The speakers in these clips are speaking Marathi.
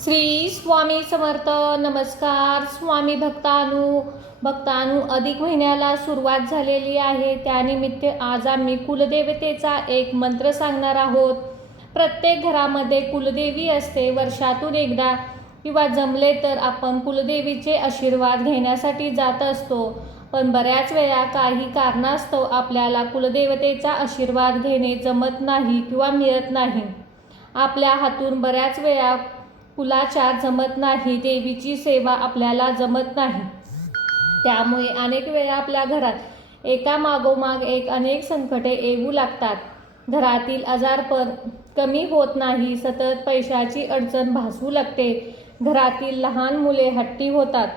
श्री स्वामी समर्थ. नमस्कार स्वामी भक्तानु अधिक महिन्याला सुरुवात झालेली आहे. त्यानिमित्त आज आम्ही कुलदेवतेचा एक मंत्र सांगणार आहोत. प्रत्येक घरामध्ये कुलदेवी असते. वर्षातून एकदा किंवा जमले तर आपण कुलदेवीचे आशीर्वाद घेण्यासाठी जात असतो. पण बऱ्याच वेळा काही कारणास्तव आपल्याला कुलदेवतेचा आशीर्वाद घेणे जमत नाही किंवा मिळत नाही. आपल्या हातून बऱ्याच वेळा कुलाचार जमत नाही, देवीची सेवा आपल्याला जमत नाही. त्यामुळे अनेक वेळा आपल्या घरात एकामागोमाग एक अनेक संकटे येऊ लागतात. घरातील आजारपण कमी होत नाही, सतत पैशाची अडचण भासू लागते. घरातील लहान मुले हट्टी होतात,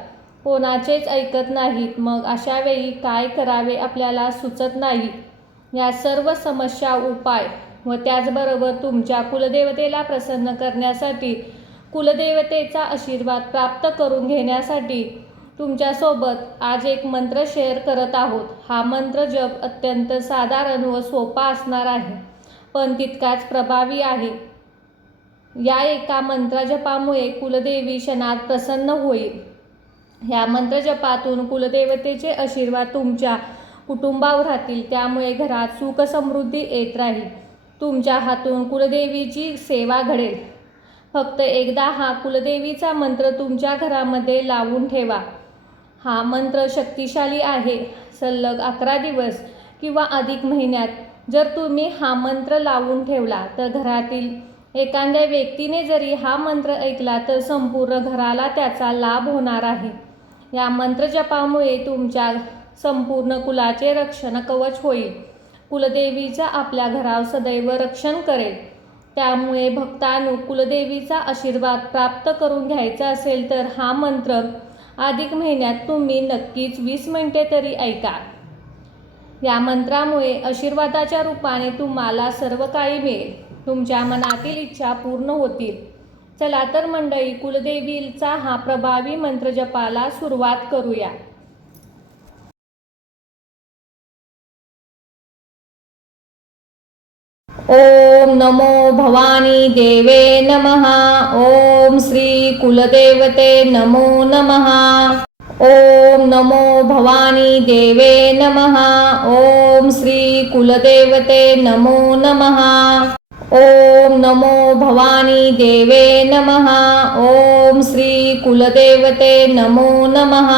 कोणाचेच ऐकत नाहीत. मग अशा वेळी काय करावे आपल्याला सुचत नाही. या सर्व समस्या उपाय व त्याचबरोबर तुमच्या कुलदेवतेला प्रसन्न करण्यासाठी, कुलदेवतेचा आशीर्वाद प्राप्त करून घेण्यासाठी तुमच्यासोबत आज एक मंत्र शेअर करत आहोत. हा मंत्र जप अत्यंत साधारण व सोपा असणार आहे, पण तितकाच प्रभावी आहे. या एका मंत्रजपामुळे कुलदेवी क्षणात प्रसन्न होईल. या मंत्रजपातून कुलदेवतेचे आशीर्वाद तुमच्या कुटुंबावर राहतील. त्यामुळे घरात सुख समृद्धी येत राहील. तुमच्या हातून कुलदेवीची सेवा घडेल. फक्त एकदा हा कुलदेवीचा मंत्र तुमच्या घरामध्ये लावून ठेवा. हा मंत्र शक्तिशाली आहे. सलग 11 दिवस किंवा अधिक महिन्यात जर तुम्ही हा मंत्र लावून ठेवला तर घरातील एखाद्या व्यक्तीने जरी हा मंत्र ऐकला तर संपूर्ण घराला त्याचा लाभ होणार आहे. या मंत्रजपामुळे तुमच्या संपूर्ण कुलाचे रक्षण कवच होईल. कुलदेवीचा आपल्या घरावर सदैव रक्षण करेल. त्यामुळे भक्तांनो, कुलदेवीचा आशीर्वाद प्राप्त करून घ्यायचा असेल तर हा मंत्र अधिक महिन्यात तुम्ही नक्कीच 20 मिनिटे तरी ऐका. या मंत्रामुळे आशीर्वादाच्या रूपाने तुम्हाला सर्व काही मिळेल. तुमच्या मनातील इच्छा पूर्ण होतील. चला तर मंडळी, कुलदेवीचा हा प्रभावी मंत्रजपाला सुरुवात करूया. ओम नमो भवानी देवे नमः. ओम श्री कुलदेवते नमो नमः. ओम नमो भवानी देवे नमः. ओम श्री कुलदेवते नमो नमः. ओम नमो भवानी देवे नमः. ओम श्री कुलदेवते नमो नमः.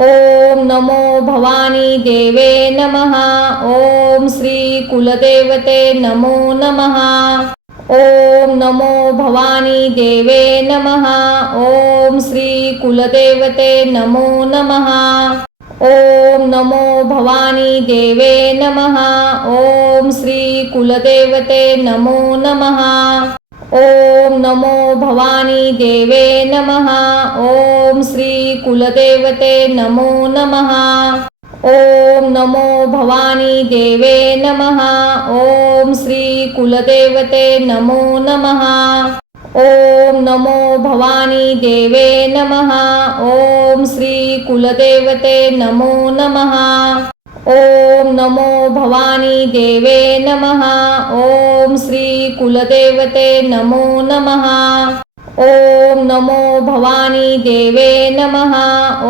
ओम नमो भवानी देवे नमः. ओम श्री कुलदेवते नमो नमः. ओम नमो भवानी देवे नमः. ओम श्री कुलदेवते नमो नमः. ओम नमो भवानी देवे नमः. ओम श्री कुलदेवते नमो नमः. ओम नमो भवानी देवे नमः. ओम श्री कुलदेवते नमो नमः. ओम नमो भवानी देवे नमः. ओम श्री कुलदेवते नमो नमः. ओम नमो भवानी देवे नमः. ओम श्री कुलदेवते नमो नमः. ओम नमो भवानी देवे नमः. ओम श्री कुलदेवते नमो नमः. ओम नमो भवानी देवे नमः.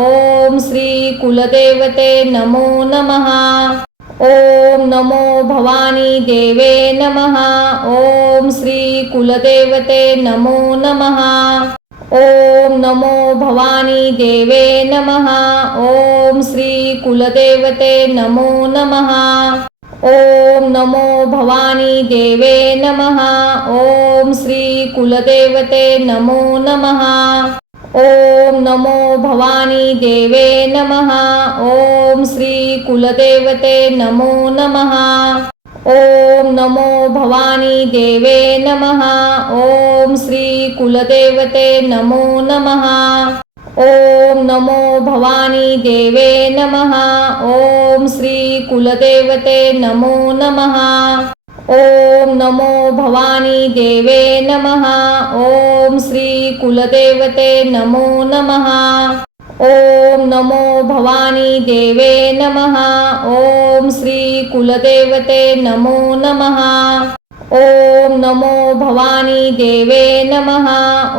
ओम श्री कुलदेवते नमो नमः. ओम नमो भवानी देवे नमः. ओम श्री कुलदेवते नमो नमः. ओम नमो भवानी देवे नमः. ओम श्री कुलदेवते नमो नमः. ओम नमो भवानी देवे नमः. ओम श्री कुलदेवते नमो नमः. ओम नमो भवानी देवे नमः. ओम श्री कुलदेवते नमो नमः. ओम नमो भवानी देवे नमः. ओम श्री कुलदेवते नमो नमः. ओम नमो भवानी देवे नमः. ओम श्री कुलदेवते नमो नमः. ओम नमो भवानी देवे नमः. ओम श्री कुलदेवते नमो नमः. ओम नमो भवानी देवे नमः. ओम श्री कुलदेवते नमो नमः. ओम नमो भवानी देवे नमः।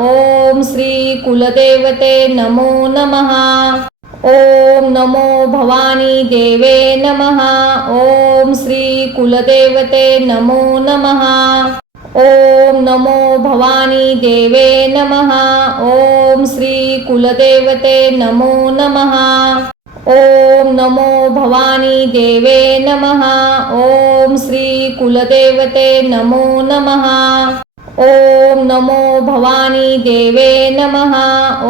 ओम श्री कुलदेवते नमो नमः। ओम नमो भवानी देवे नमः। ओम श्री कुलदेवते नमो नमः। ओम नमो भवानी देवे नमः। ओम श्री कुलदेवते नमो नमः। ओम नमो भवानी देवे नमः। ओम श्री कुलदेवते नमो नमः। ओम नमो भवानी देवे नमः।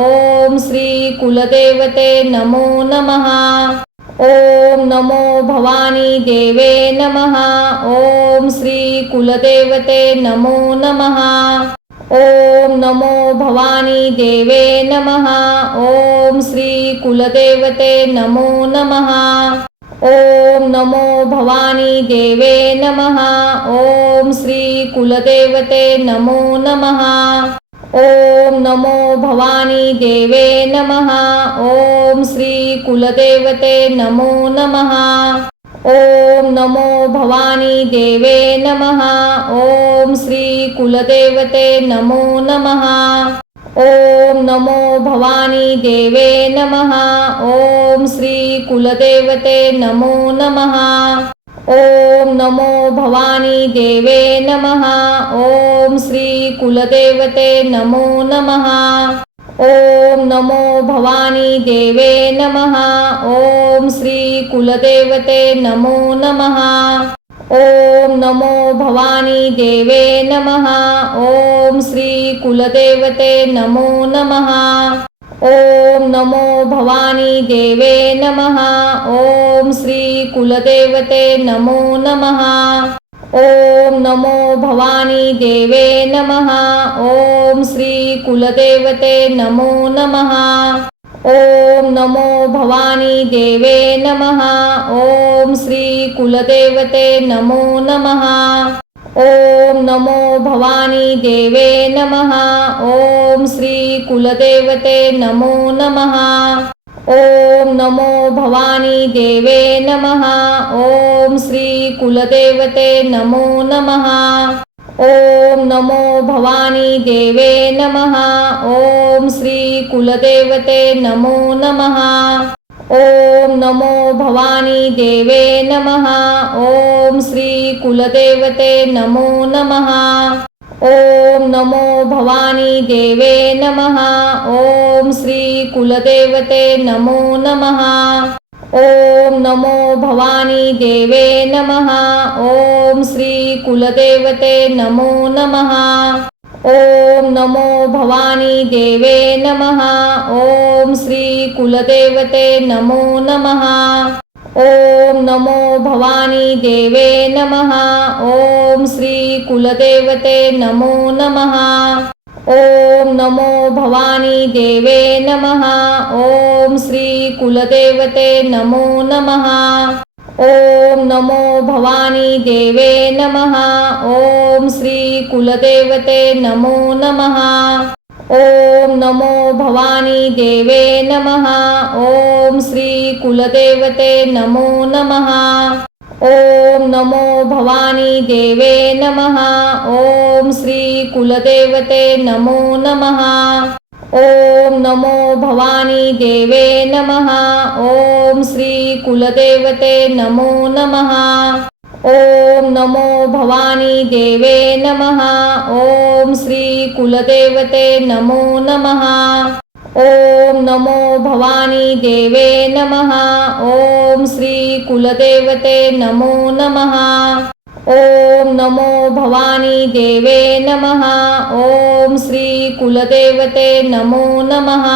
ओम श्री कुलदेवते नमो नमः। ओम नमो भवानी देवे नमः। ओम श्री कुलदेवते नमो नमः। ओम नमो भवानी देवे नमः। ओम श्री कुलदेवते नमो नमः। ओम नमो भवानी देवे नमः। ओम श्री कुलदेवते नमो नमः। ओम नमो भवानी देवे नमः। ओम श्री कुलदेवते नमो नमः। ओम नमो भवानी देवे नमः। ओम श्री कुलदेवते नमो नमः। ओम नमो भवानी देवे नमः। ओम श्री कुलदेवते नमो नमः। ओम नमो भवानी देवे नमः। ओम श्री कुलदेवते नमो नमः। ओम नमो भवानी देवे नमः। ओम श्री कुलदेवते नमो नमः। ओम नमो भवानी देवे नमः। ओम श्री कुलदेवते नमो नमः। ओम नमो भवानी देवे नमः। ओम श्री कुलदेवते नमो नमः। ओम नमो भवानी देवे नमः। ओम श्री कुलदेवते नमो नमः। ओम नमो भवानी देवे नमः। ओम श्री कुलदेवते नमो नमः। ओम नमो भवानी देवे नमः। ओम श्री कुलदेवते नमो नमः। ओम नमो भवानी देवे नमः। ओम श्री कुलदेवते नमो नमः। ओम नमो भवानी देवे नमः। ओम श्री कुलदेवते नमो नमः। ओम नमो भवानी देवे नमः। ओम श्री कुलदेवते नमो नमः। ओम नमो भवानी देवे नमः। ओम श्री कुलदेवते नमो नमः। ओम नमो भवानी देवे नमः। ओम श्री कुलदेवते नमो नमः। ओम नमो भवानी देवे नमः। ओम श्री कुलदेवते नमो नमः। ओम नमो भवानी देवे नमः। ओम श्री कुलदेवते नमो नमः। ओम नमो भवानी देवे नमः। ओम श्री कुलदेवते नमो नमः। ओम नमो भवानी देवे नमः। ओम श्री कुलदेवते नमो नमः। ओम नमो भवानी देवे नमः। ओम श्री कुलदेवते नमो नमः। ओम नमो भवानी देवे नमः। ओम श्री कुलदेवते नमो नमः। ओम नमो भवानी देवे नमः। ओम श्री कुलदेवते नमो नमः। ओम नमो भवानी देवे नमः। ओम श्री कुलदेवते नमो नमः। ओम नमो भवानी देवे नमः। ओम श्री कुलदेवते नमो नमः। ओम नमो भवानी देवे नमः। ओम श्री कुलदेवते नमो नमः।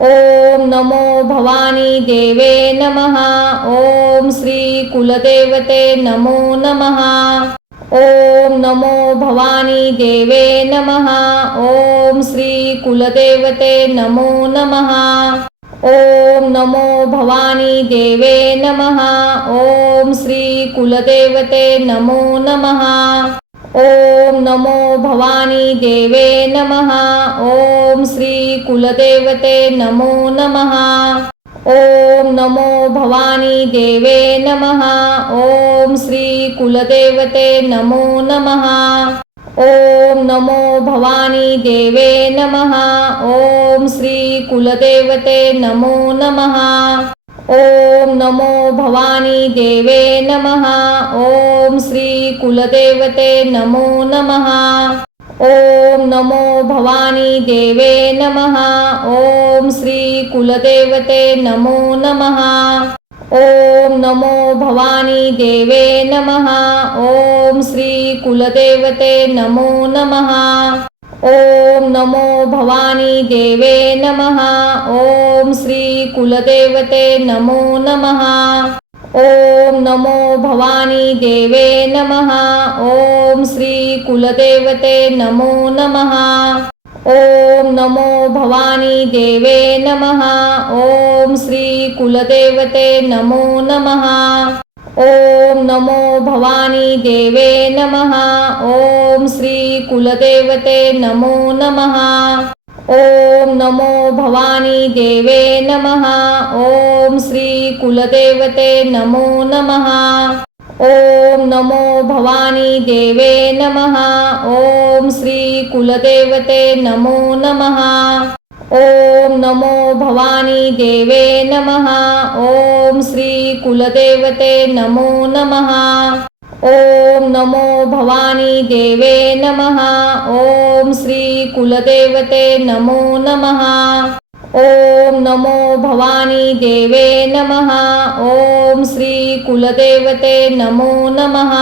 ओम नमो भवानी देवे नमः। ओम श्री कुलदेवते नमो नमः। ओम नमो भवानी देवे नमः। ओम श्री कुलदेवते नमो नमः। ओम नमो भवानी देवे नमः। ओम श्री कुलदेवते नमो नमः। ओम नमो भवानी देवे नमः। ओम श्री कुलदेवते नमो नमः। ओम नमो भवानी देवे नमः। ओम श्री कुलदेवते नमो नमः। ओम नमो भवानी देवे नमः। ओम श्री कुलदेवते नमो नमः। ओम नमो भवानी देवे नमः। ओम श्री कुलदेवते नमो नमः। ओम नमो भवानी देवे नमः। ओम श्री कुलदेवते नमो नमः। ओम नमो भवानी देवे नमः। ओम श्री कुलदेवते नमो नमः। ओम नमो भवानी देवे नमः। ओम श्री कुलदेवते नमो नमः। ओम नमो भवानी देवे नमः। ओम श्री कुलदेवते नमो नमः। ओम नमो भवानी देवे नमः। ओम श्री कुलदेवते नमो नमः। ओम नमो भवानी देवे नमः। ओम श्री कुलदेवते नमो नमः। ओम नमो भवानी देवे नमः। ओम श्री कुलदेवते नमो नमः। ओम नमो भवानी देवे नमः। ओम श्री कुलदेवते नमो नमः। ओम नमो भवानी देवे नमः। ओम श्री कुलदेवते नमो नमः। ओम नमो भवानी देवे नमः। ओम श्री कुलदेवते नमो नमः। ओम नमो भवानी देवे नमः। ओम श्री कुलदेवते नमो नमः।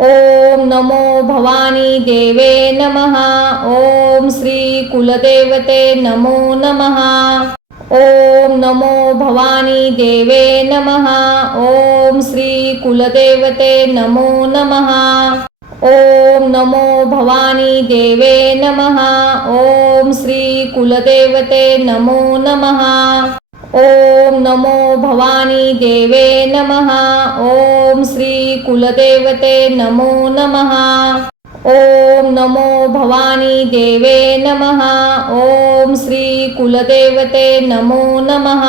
ओम नमो भवानी देवे नमः। ओम श्री कुलदेवते नमो नमः। ओम नमो भवानी देवे नमः। ओम श्री कुलदेवते नमो नमः। ओम नमो भवानी देवे नमः। ओम श्री कुलदेवते नमो नमः। ओम नमो भवानी देवे नमः। ओम श्री कुलदेवते नमो नमः। ओम नमो भवानी देवे नमः। ओम श्री कुलदेवते नमो नमः।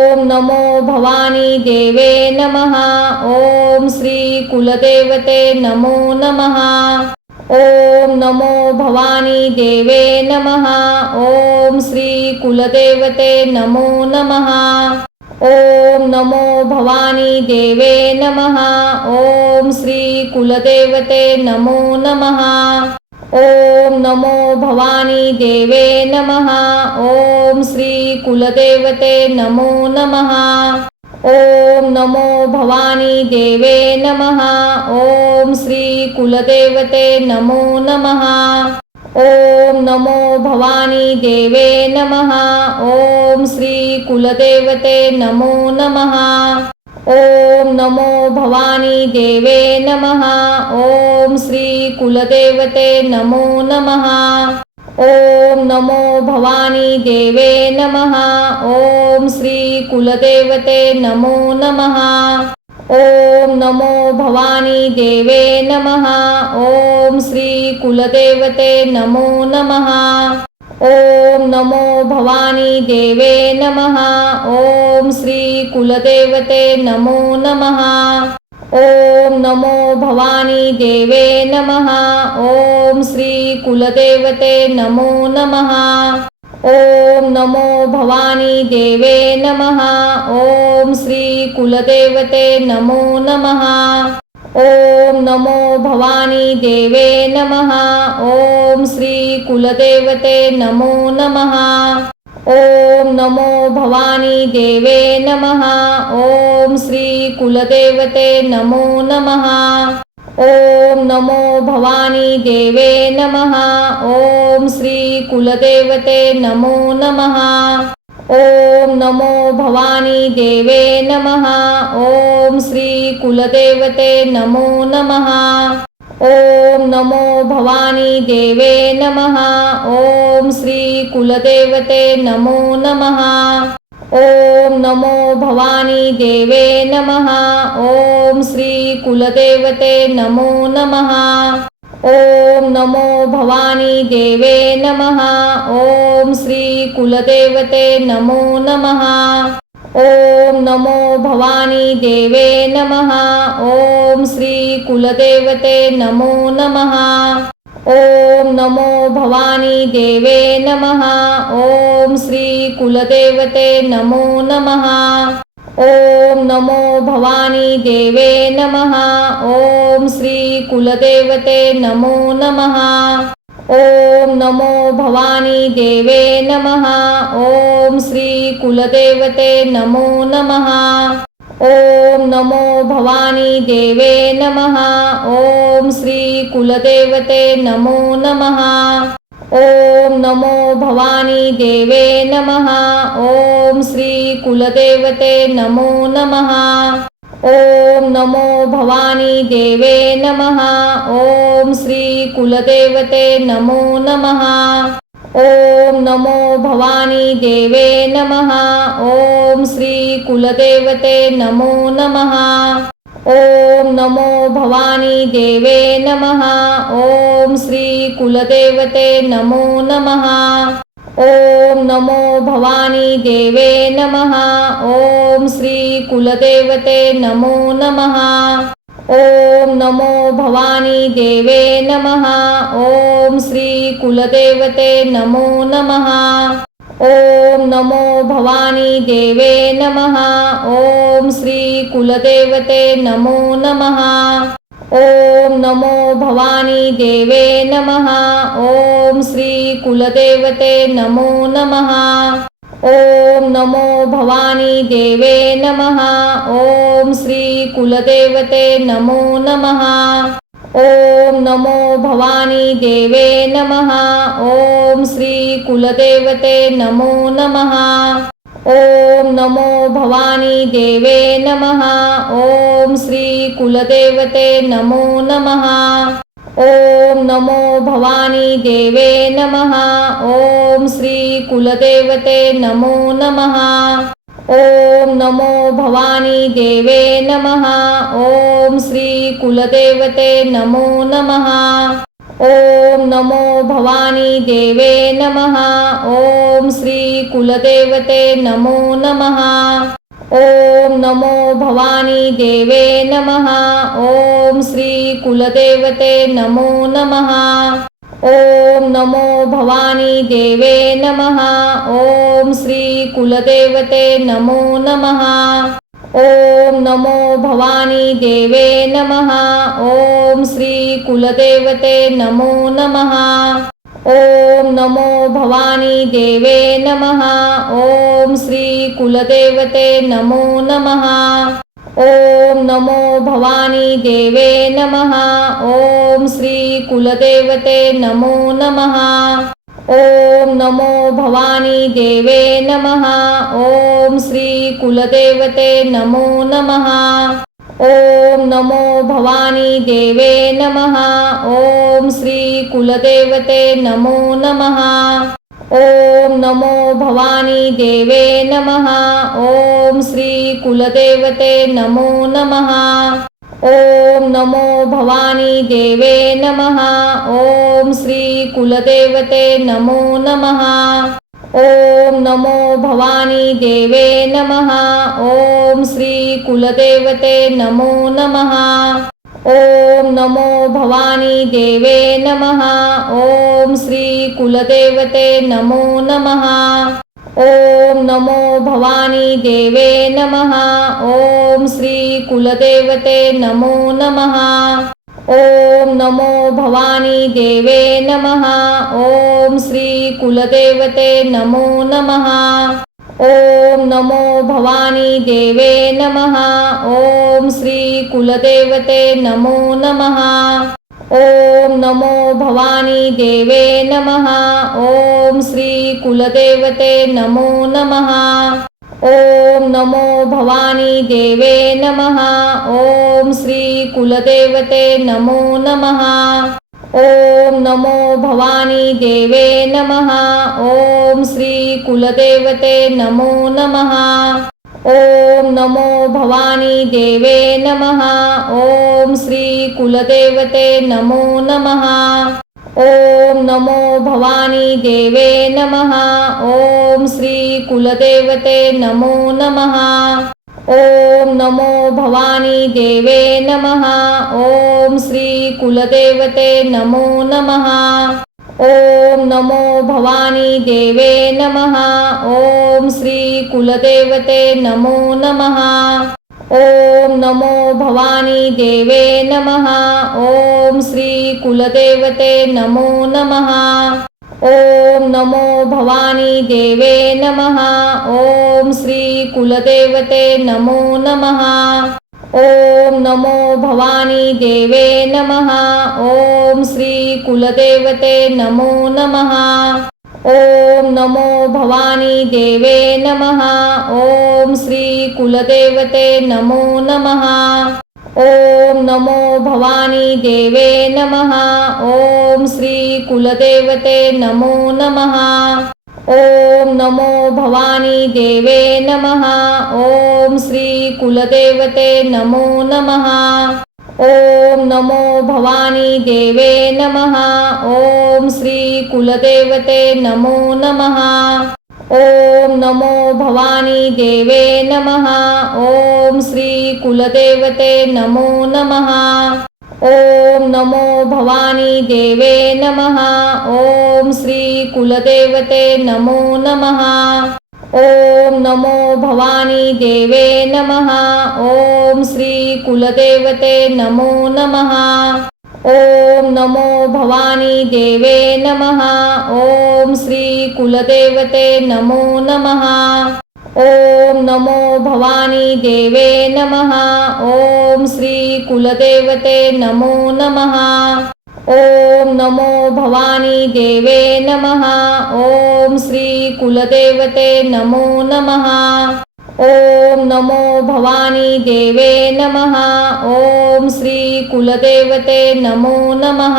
ओम नमो भवानी देवे नमः। ओम श्री कुलदेवते नमो नमः। ओम नमो भवानी देवे नमः। ओम श्री कुलदेवते नमो नमः। ओम नमो भवानी देवे नमः। ओम श्री कुलदेवते नमो नमः। ओम नमो भवानी देवे नमः। ओम श्री कुलदेवते नमो नमः। ओम नमो भवानी देवे नमः। ओम श्री कुलदेवते नमो नमः। ओम नमो भवानी देवे नमः। ओम श्री कुलदेवते नमो नमः। ओम नमो भवानी देवे नमः। ओम श्री कुलदेवते नमो नमः। ओम नमो भवानी देवे नमः। ओम श्री कुलदेवते नमो नमः। ओम नमो भवानी देवे नमः। ओम श्री कुलदेवते नमो नमः। ओम नमो भवानी देवे नमः। ओम श्री कुलदेवते नमो नमः। ओम नमो भवानी देवे नमः। ओम श्री कुलदेवते नमो नमः। ओम नमो भवानी देवे नमः। ओम श्री कुलदेवते नमो नमः। ओम नमो भवानी देवे नमः। ओम श्री कुलदेवते नमो नमः। ओम नमो भवानी देवे नमः। ओम श्री कुलदेवते नमो नमः। ओम नमो भवानी देवे नमः। ओम श्री कुलदेवते नमो नमः। ओम नमो भवानी देवे नमः। ओम श्री कुलदेवते नमो नमः। ओम नमो भवानी देवे नमः। ओम श्री कुलदेवते नमो नमः। ओम नमो भवानी देवे नमः। ओम श्री कुलदेवते नमो नमः। ओम नमो भवानी देवे नमः। ओम श्री कुलदेवते नमो नमः। ओम नमो भवानी देवे नमः। ओम श्री कुलदेवते नमो नमः। ओम नमो भवानी देवे नमः। ओम श्री कुलदेवते नमो नमः। ओम नमो भवानी देवे नमः। ओम श्री कुलदेवते नमो नमः। ओम नमो भवानी देवे नमः। ओम श्री कुलदेवते नमो नमः। ओम नमो भवानी देवे नमः। ओम श्री कुलदेवते नमो नमः। ओम नमो भवानी देवे नमः। ओम श्री कुलदेवते नमो नमः। ओम नमो भवानी देवे नमः। ओम श्री कुलदेवते नमो नमः। ओम नमो भवानी देवे नमः। ओम श्री कुलदेवते नमो नमः। ओम नमो भवानी देवे नमः। ओम श्री कुलदेवते नमो नमः। ओम नमो भवानी देवे नमः। ओम श्री कुलदेवते नमो नमः। ओम नमो भवानी देवे नमः। ओम श्री कुलदेवते नमो नमः। ओम नमो भवानी देवे नमः। ओम श्री कुलदेवते नमो नमः। ओम नमो भवानी देवे नमः। ओम श्री कुलदेवते नमो नमः। ओम नमो भवानी देवे नमः। ओम श्री कुलदेवते नमो नमः। ओम नमो भवानी देवे नमः। ओम श्री कुलदेवते नमो नमः। ओम नमो भवानी देवे नमः। ओम श्री कुलदेवते नमो नमः। ओम नमो भवानी देवे नमः। ओम श्री कुलदेवते नमो नमः। ओम नमो भवानी देवे नमः। ओम श्री कुलदेवते नमो नमः। ओम नमो भवानी देवे नमः। ओम श्री कुलदेवते नमो नमः। ओम नमो भवानी देवे नमः। ओम श्री कुलदेवते नमो नमः। ओम नमो भवानी देवे नमः। ओम श्री कुलदेवते नमो नमः। ओम नमो भवानी देवे नमः। ओम श्री कुलदेवते नमो नमः। ओम नमो भवानी देवे नमः। ओम श्री कुलदेवते नमो नमः। ओम नमो भवानी देवे नमः। ओम श्री कुलदेवते नमो नमः। ओम नमो भवानी देवे नमः। ओम श्री कुलदेवते नमो नमः। ओम नमो भवानी देवे नमः। ओम श्री कुलदेवते नमो नमः। ओम नमो भवानी देवे नमः। ओम श्री कुलदेवते नमो नमः। ओम नमो भवानी देवे नमः। ओम श्री कुलदेवते नमो नमः। ओम नमो भवानी देवे नमः। ओम श्री कुलदेवते नमो नमः। ओम नमो भवानी देवे नमः। ओम श्री कुलदेवते नमो नमः। ओम नमो भवानी देवे नमः। ओम श्री कुलदेवते नमो नमः। ओम नमो भवानी देवे नमः। ओम श्री कुलदेवते नमो नमः। ओम नमो भवानी देवे नमः। ओम श्री कुलदेवते नमो नमः। ओम नमो भवानी देवे नमः। ओम श्री कुलदेवते नमो नमः। ओम नमो भवानी देवे नमः। ओम श्री कुलदेवते नमो नमः। ओम नमो भवानी देवे नमः। ओम श्री कुलदेवते नमो नमः। ओम नमो भवानी देवे नमः। ओम श्री कुलदेवते नमो नमः। ओम नमो भवानी देवे नमः। ओम श्री कुलदेवते नमो नमः। ओम नमो भवानी देवे नमः। ओम श्री कुलदेवते नमो नमः। ओम नमो भवानी देवे नमः। ओम श्री कुलदेवते नमो नमः। ओम नमो भवानी देवे नमः। ओम श्री कुलदेवते नमो नमः। ओम नमो भवानी देवे नमः। ओम श्री कुलदेवते नमो नमः। ओम नमो भवानी देवे नमः। ओम श्री कुलदेवते नमो नमः। ओम नमो भवानी देवे नमः। ओम श्री कुलदेवते नमो नमः। ओम नमो भवानी देवे नमः। ओम श्री कुलदेवते नमो नमः। ओम नमो भवानी देवे नमः। ओम श्री कुलदेवते नमो नमः। ओम नमो भवानी देवे नमः। ओम श्री कुलदेवते नमो नमः। ओम नमो भवानी देवे नमः। ओम श्री कुलदेवते नमो नमः। ओम नमो भवानी देवे नमः। ओम श्री कुलदेवते नमो नमः। ओम नमो भवानी देवे नमः। ओम श्री कुलदेवते नमो नमः। ओम नमो भवानी देवे नमः। ओम श्री कुलदेवते नमो नमः। ओम नमो भवानी देवे नमः। ओम श्री कुलदेवते नमो नमः। ओम नमो भवानी देवे नमः। ओम श्री कुलदेवते नमो नमः। ओम नमो भवानी देवे नमः। ओम श्री कुलदेवते नमो नमः।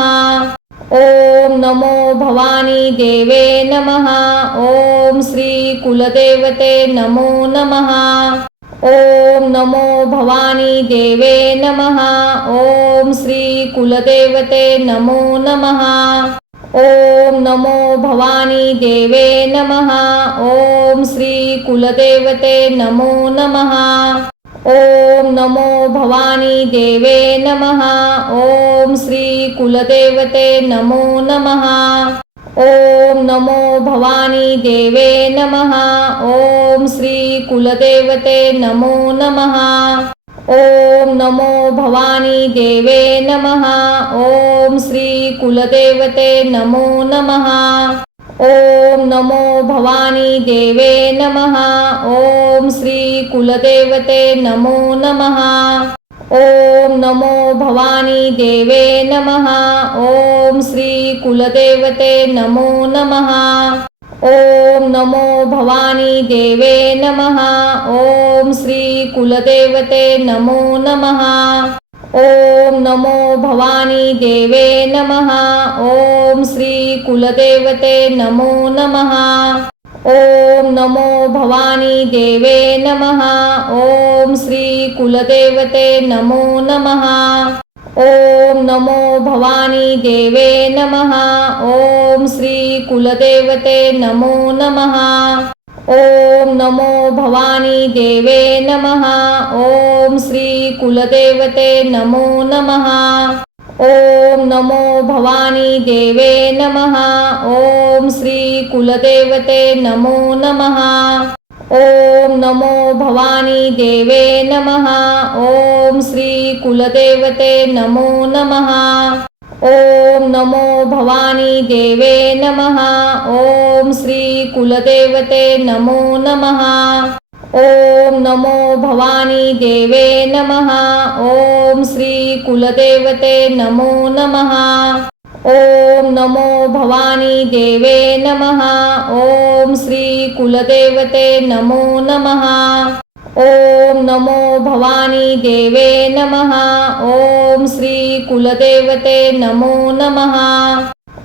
ओम नमो भवानी देवे नमः। ओम श्री कुलदेवते नमो नमः। ओम नमो भवानी देवे नमः। ओम श्री कुलदेवते नमो नमः। ओम नमो भवानी देवे नमः। ओम श्री कुलदेवते नमो नमः। ओम नमो भवानी देवे नमः। ओम श्री कुलदेवते नमो नमः। ओम नमो भवानी देवे नमः। ओम श्री कुलदेवते नमो नमः। ओम नमो भवानी देवे नमः। ओम श्री कुलदेवते नमो नमः। ओम नमो भवानी देवे नमः। ओम श्री कुलदेवते नमो नमः। ओम नमो भवानी देवे नमः। ओम श्री कुलदेवते नमो नमः। ओम नमो भवानी देवे नमः। ओम श्री कुलदेवते नमो नमः। ओम नमो भवानी देवे नमः। ओम श्री कुलदेवते नमो नमः। ओम नमो भवानी देवे नमः। ओम श्री कुलदेवते नमो नमः। ओम नमो भवानी देवे नमः। ओम श्री कुलदेवते नमो नमः। ओम नमो भवानी देवे नमः। ओम श्री कुलदेवते नमो नमः। ओम नमो भवानी देवे नमः। ओम श्री कुलदेवते नमो नमः। ओम नमो भवानी देवे नमः। ओम श्री कुलदेवते नमो नमः। ओम नमो भवानी देवे नमः। ओम श्री कुलदेवते नमो नमः। ओम नमो भवानी देवे नमः। ओम श्री कुलदेवते नमो नमः। ओम नमो भवानी देवे नमः। ओम श्री कुलदेवते नमो नमः। ओम नमो भवानी देवे नमः। ओम श्री कुलदेवते नमो नमः।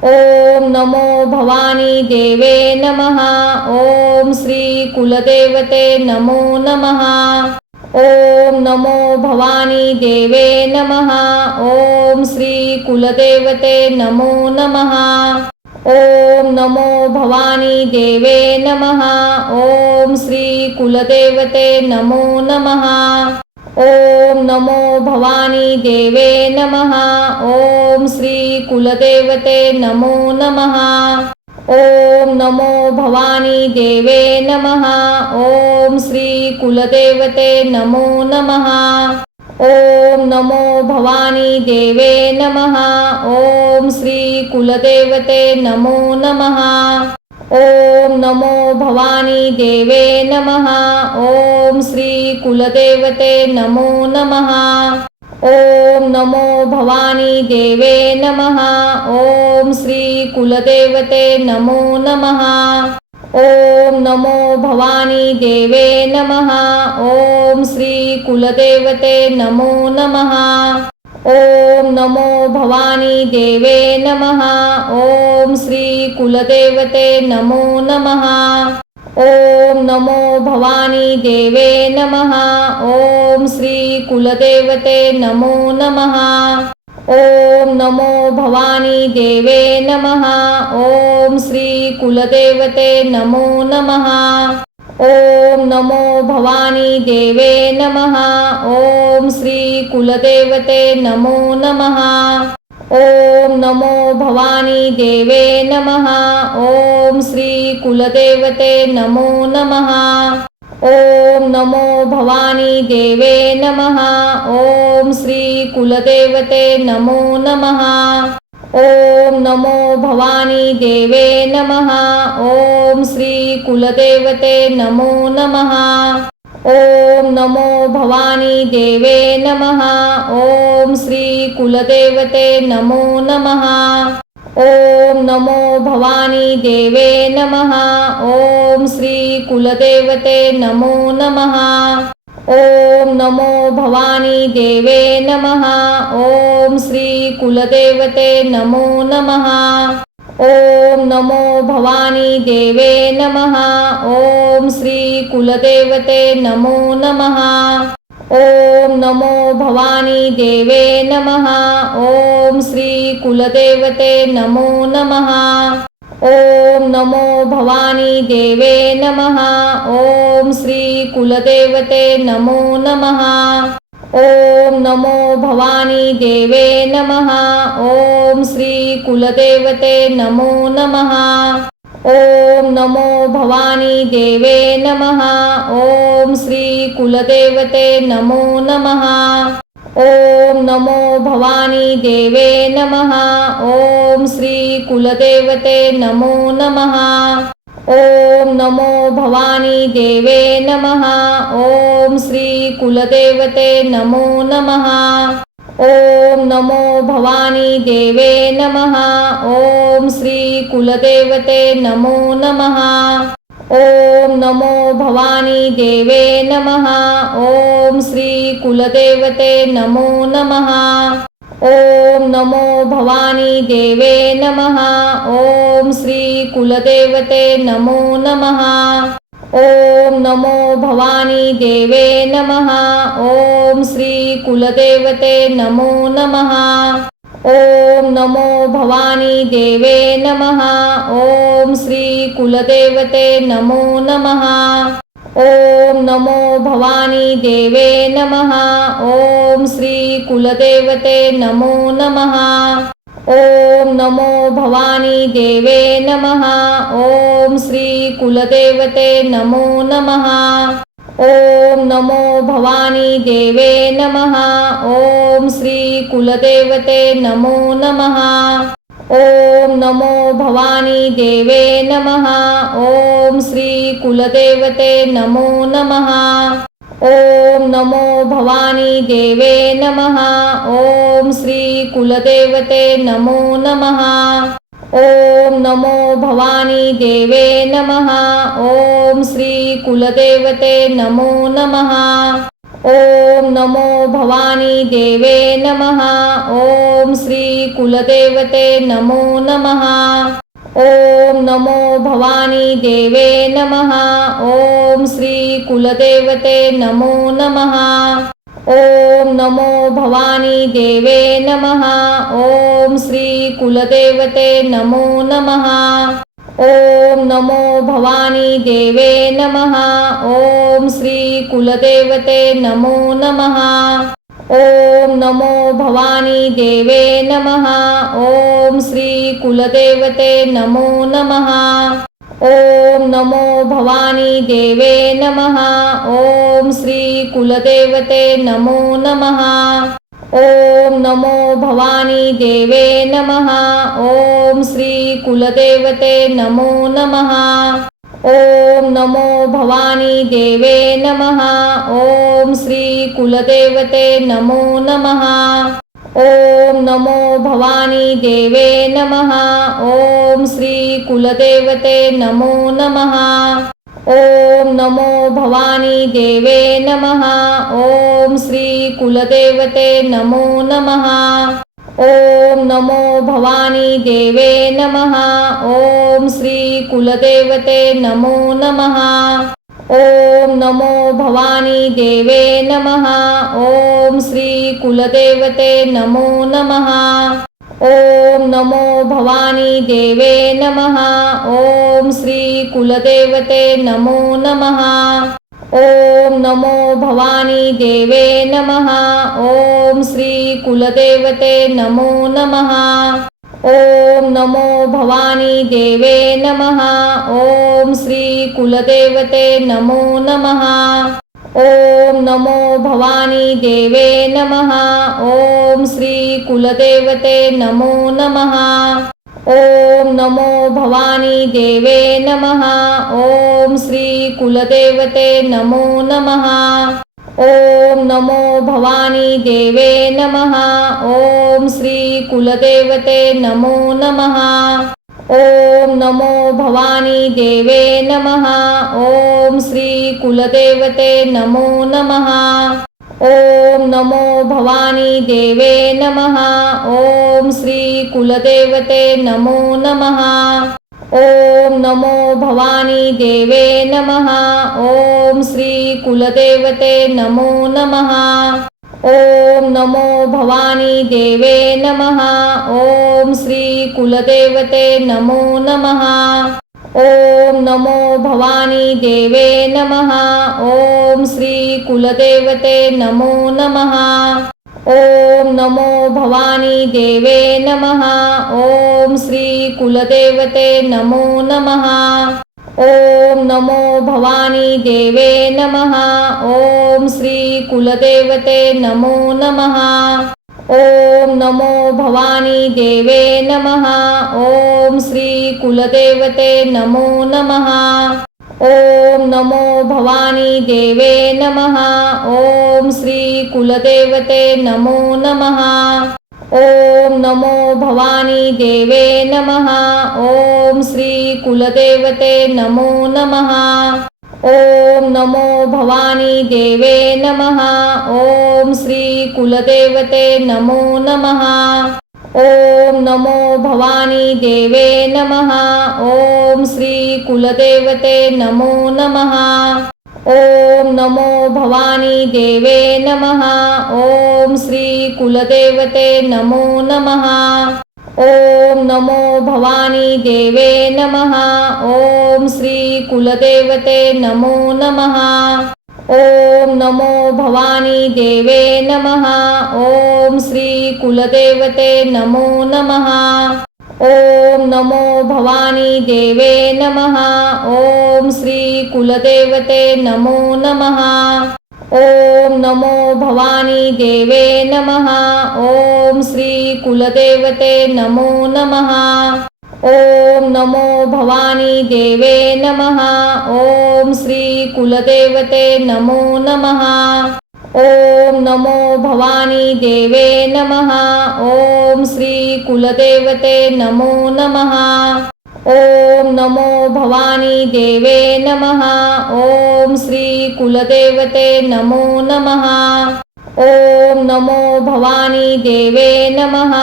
ओम नमो भवानी देवे नमः। ओम श्री कुलदेवते नमो नमः। ओम नमो भवानी देवे नमः। ओम श्री कुलदेवते नमो नमः। ओम नमो भवानी देवे नमः। ओम श्री कुलदेवते नमो नमः। ओम नमो भवानी देवे नमः। ओम श्री कुलदेवते नमो नमः। ओम नमो भवानी देवे नमः। ओम श्री कुलदेवते नमो नमः। ओम नमो भवानी देवे नमः। ओम श्री कुलदेवते नमो नमः। ओम नमो भवानी देवे नमः। ओम श्री कुलदेवते नमो नमः। ओम नमो भवानी देवे नमः। ओम श्री कुलदेवते नमो नमः। ओम नमो भवानी देवे नमः। ओम श्री कुलदेवते नमो नमः। ओम नमो भवानी देवे नमः। ओम श्री कुलदेवते नमो नमः। ओम नमो भवानी देवे नमः। ओम श्री कुलदेवते नमो नमः। ओम नमो भवानी देवे नमः। ओम श्री कुलदेवते नमो नमः। ओम नमो भवानी देवे नमः। ओम श्री कुलदेवते नमो नमः। ओम नमो भवानी देवे नमः। ओम श्री कुलदेवते नमो नमः। ओम नमो भवानी देवे नमः। ओम श्री कुलदेवते नमो नमः। ओम नमो भवानी देवे नमः। ओम श्री कुलदेवते नमो नमः। ओम नमो भवानी देवे नमः। ओम श्री कुलदेवते नमो नमः। ओम नमो भवानी देवे नमः। ओम श्री कुलदेवते नमो नमः। ओम नमो भवानी देवे नमः। ओम श्री कुलदेवते नमो नमः। ओम नमो भवानी देवे नमः। ओम श्री कुलदेवते नमो नमः। ओम नमो भवानी देवे नमः। ओम श्री कुलदेवते नमो नमः। ओम नमो भवानी देवे नमः। ओम श्री कुलदेवते नमो नमः। ओम नमो भवानी देवे नमः। ओम श्री कुलदेवते नमो नमः। ओम नमो भवानी देवे नमः। ओम श्री कुलदेवते नमो नमः। ओम नमो भवानी देवे नमः। ओम श्री कुलदेवते नमो नमः। ओम नमो भवानी देवे नमः। ओम श्री कुलदेवते नमो नमः। ओम नमो भवानी देवे नमः। ओम श्री कुलदेवते नमो नमः। ओम नमो भवानी देवे नमः। ओम श्री कुलदेवते नमो नमः। ओम नमो भवानी देवे नमः। ओम श्री कुलदेवते नमो नमः। ओम नमो भवानी देवे नमः। ओम श्री कुलदेवते नमो नमः। ओम नमो भवानी देवे नमः। ओम श्री कुलदेवते नमो नमः। ओम नमो भवानी देवे नमः। ओम श्री कुलदेवते नमो नमः। ओम नमो भवानी देवे नमः। ओम श्री कुलदेवते नमो नमः। ओम नमो भवानी देवे नमः। ओम श्री कुलदेवते नमो नमः। ओम नमो भवानी देवे नमः। ओम श्री कुलदेवते नमो नमः। ओम नमो भवानी देवे नमः। ओम श्री कुलदेवते नमो नमः। ओम नमो भवानी देवे नमः। ओम श्री कुलदेवते नमो नमः। ओम नमो भवानी देवे नमः। ओम श्री कुलदेवते नमो नमः। ओम नमो भवानी देवे नमः। ओम श्री कुलदेवते नमो नमः। ओम नमो भवानी देवे नमः। ओम श्री कुलदेवते नमो नमः। ओम नमो भवानी देवे नमः। ओम श्री कुलदेवते नमो नमः। ओम नमो भवानी देवे नमः। ओम श्री कुलदेवते नमो नमः। ओम नमो भवानी देवे नमः। ओम श्री कुलदेवते नमो नमः। ओम नमो भवानी देवे नमः। ओम श्री कुलदेवते नमो नमः। ओम नमो भवानी देवे नमः। ओम श्री कुलदेवते नमो नमः। ओम नमो भवानी देवे नमः। ओम श्री कुलदेवते नमो नमः। ओम नमो भवानी देवे नमः। ओम श्री कुलदेवते नमो नमः। ओम नमो भवानी देवे नमः। ओम श्री कुलदेवते नमो नमः। ओम नमो भवानी देवे नमः। ओम श्री कुलदेवते नमो नमः। ओम नमो भवानी देवे नमः। ओम श्री कुलदेवते नमो नमः। ओम नमो भवानी देवे नमः। ओम श्री कुलदेवते नमो नमः। ओम नमो भवानी देवे नमः। ओम श्री कुलदेवते नमो नमः। ओम नमो भवानी देवे नमः। ओम श्री कुलदेवते नमो नमः। ओम नमो भवानी देवे नमः। ओम श्री कुलदेवते नमो नमः। ओम नमो भवानी देवे नमः। ओम श्री कुलदेवते नमो नमः। ओम नमो भवानी देवे नमः। ओम श्री कुलदेवते नमो नमः। ओम नमो भवानी देवे नमः। ओम श्री कुलदेवते नमो नमः। ओम नमो भवानी देवे नमः। ओम श्री कुलदेवते नमो नमः। ओम नमो भवानी देवे नमः। ओम श्री कुलदेवते नमो नमः। ओम नमो भवानी देवे नमः। ओम श्री कुलदेवते नमो नमः। ओम नमो भवानी देवे नमः। ओम श्री कुलदेवते नमो नमः। ओम नमो भवानी देवे नमः। ओम श्री कुलदेवते नमो नमः। ओम नमो भवानी देवे नमः। ओम श्री कुलदेवते नमो नमः। ओम नमो भवानी देवे नमः। ओम श्री कुलदेवते नमो नमः। ओम नमो भवानी देवे नमः। ओम श्री कुलदेवते नमो नमः। ओम नमो भवानी देवे नमः। ओम श्री कुलदेवते नमो नमः। ओम नमो भवानी देवे नमः। ओम श्री कुलदेवते नमो नमः। ओम नमो भवानी देवे नमः। ओम श्री कुलदेवते नमो नमः। ओम नमो भवानी देवे नमः। ओम श्री कुलदेवते नमो नमः। ओम नमो भवानी देवे नमः। ओम श्री कुलदेवते नमो नमः। ओम नमो भवानी देवे नमः। ओम श्री कुलदेवते नमो नमः। ओम नमो भवानी देवे नमः। ओम श्री कुलदेवते नमो नमः। ओम नमो भवानी देवे नमः। ओम श्री कुलदेवते नमो नमः। ओम नमो भवानी देवे नमः। ओम श्री कुलदेवते नमो नमः। ओम नमो भवानी देवे नमः। ओम श्री कुलदेवते नमो नमः। ओम नमो भवानी देवे नमः।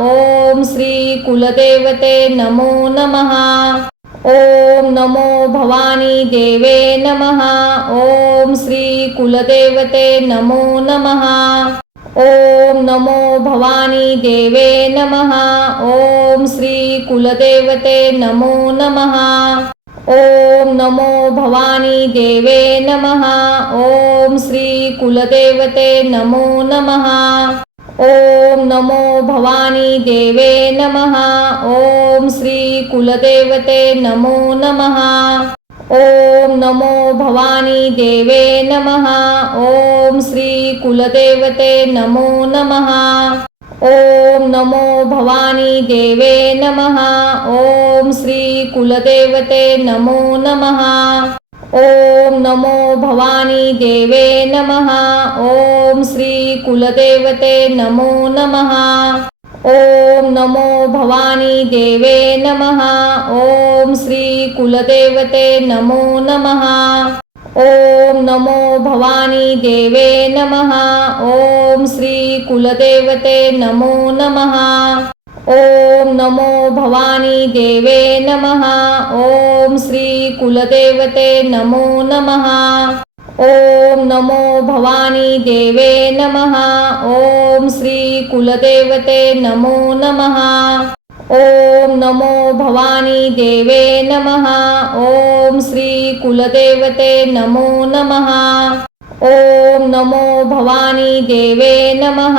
ओम श्री कुलदेवते नमो नमः। ओम नमो भवानी देवे नमः। ओम श्री कुलदेवते नमो नमः। ओम नमो भवानी देवे नमः। ओम श्री कुलदेवते नमो नमः। ओम नमो भवानी देवे नमः। ओम श्री कुलदेवते नमो नमः। ओम नमो भवानी देवे नमः। ओम श्री कुलदेवते नमो नमः। ओम नमो भवानी देवे नमः। ओम श्री कुलदेवते नमो नमः। ओम नमो भवानी देवे नमः। ओम श्री कुलदेवते नमो नमः। ओम नमो भवानी देवे नमः। ओम श्री कुलदेवते नमो नमः। ओम नमो भवानी देवे नमः। ओम श्री कुलदेवते नमो नमः। ओम नमो भवानी देवे नमः। ओम श्री कुलदेवते नमो नमः। ओम नमो भवानी देवे नमः। ओम श्री कुलदेवते नमो नमः। ओम नमो भवानी देवे नमः। ओम श्री कुलदेवते नमो नमः। ओम नमो भवानी देवे नमः। ओम श्री कुलदेवते नमो नमः। ओम नमो भवानी देवे नमः।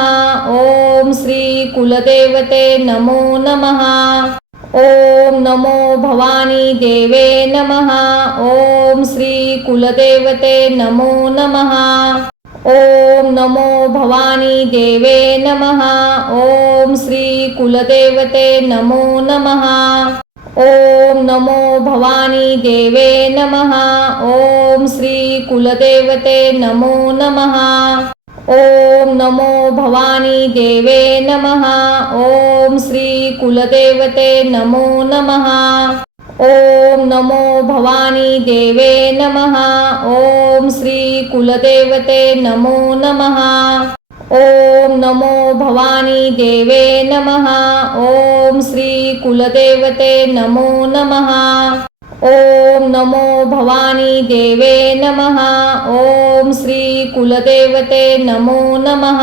ओम श्री कुलदेवते नमो नमः। ओम नमो भवानी देवे नमः। ओम श्री कुलदेवते नमो नमः। ओम नमो भवानी देवे नमः। ओम श्री कुलदेवते नमो नमः। ओम नमो भवानी देवे नमः। ओम श्री कुलदेवते नमो नमः। ओम नमो भवानी देवे नमः। ओम श्री कुलदेवते नमो नमः। ओम नमो भवानी देवे नमः। ओम श्री कुलदेवते नमो नमः। ओम नमो भवानी देवे नमः। ओम श्री कुलदेवते नमो नमः। ओम नमो भवानी देवे नमः। ओम श्री कुलदेवते नमो नमः।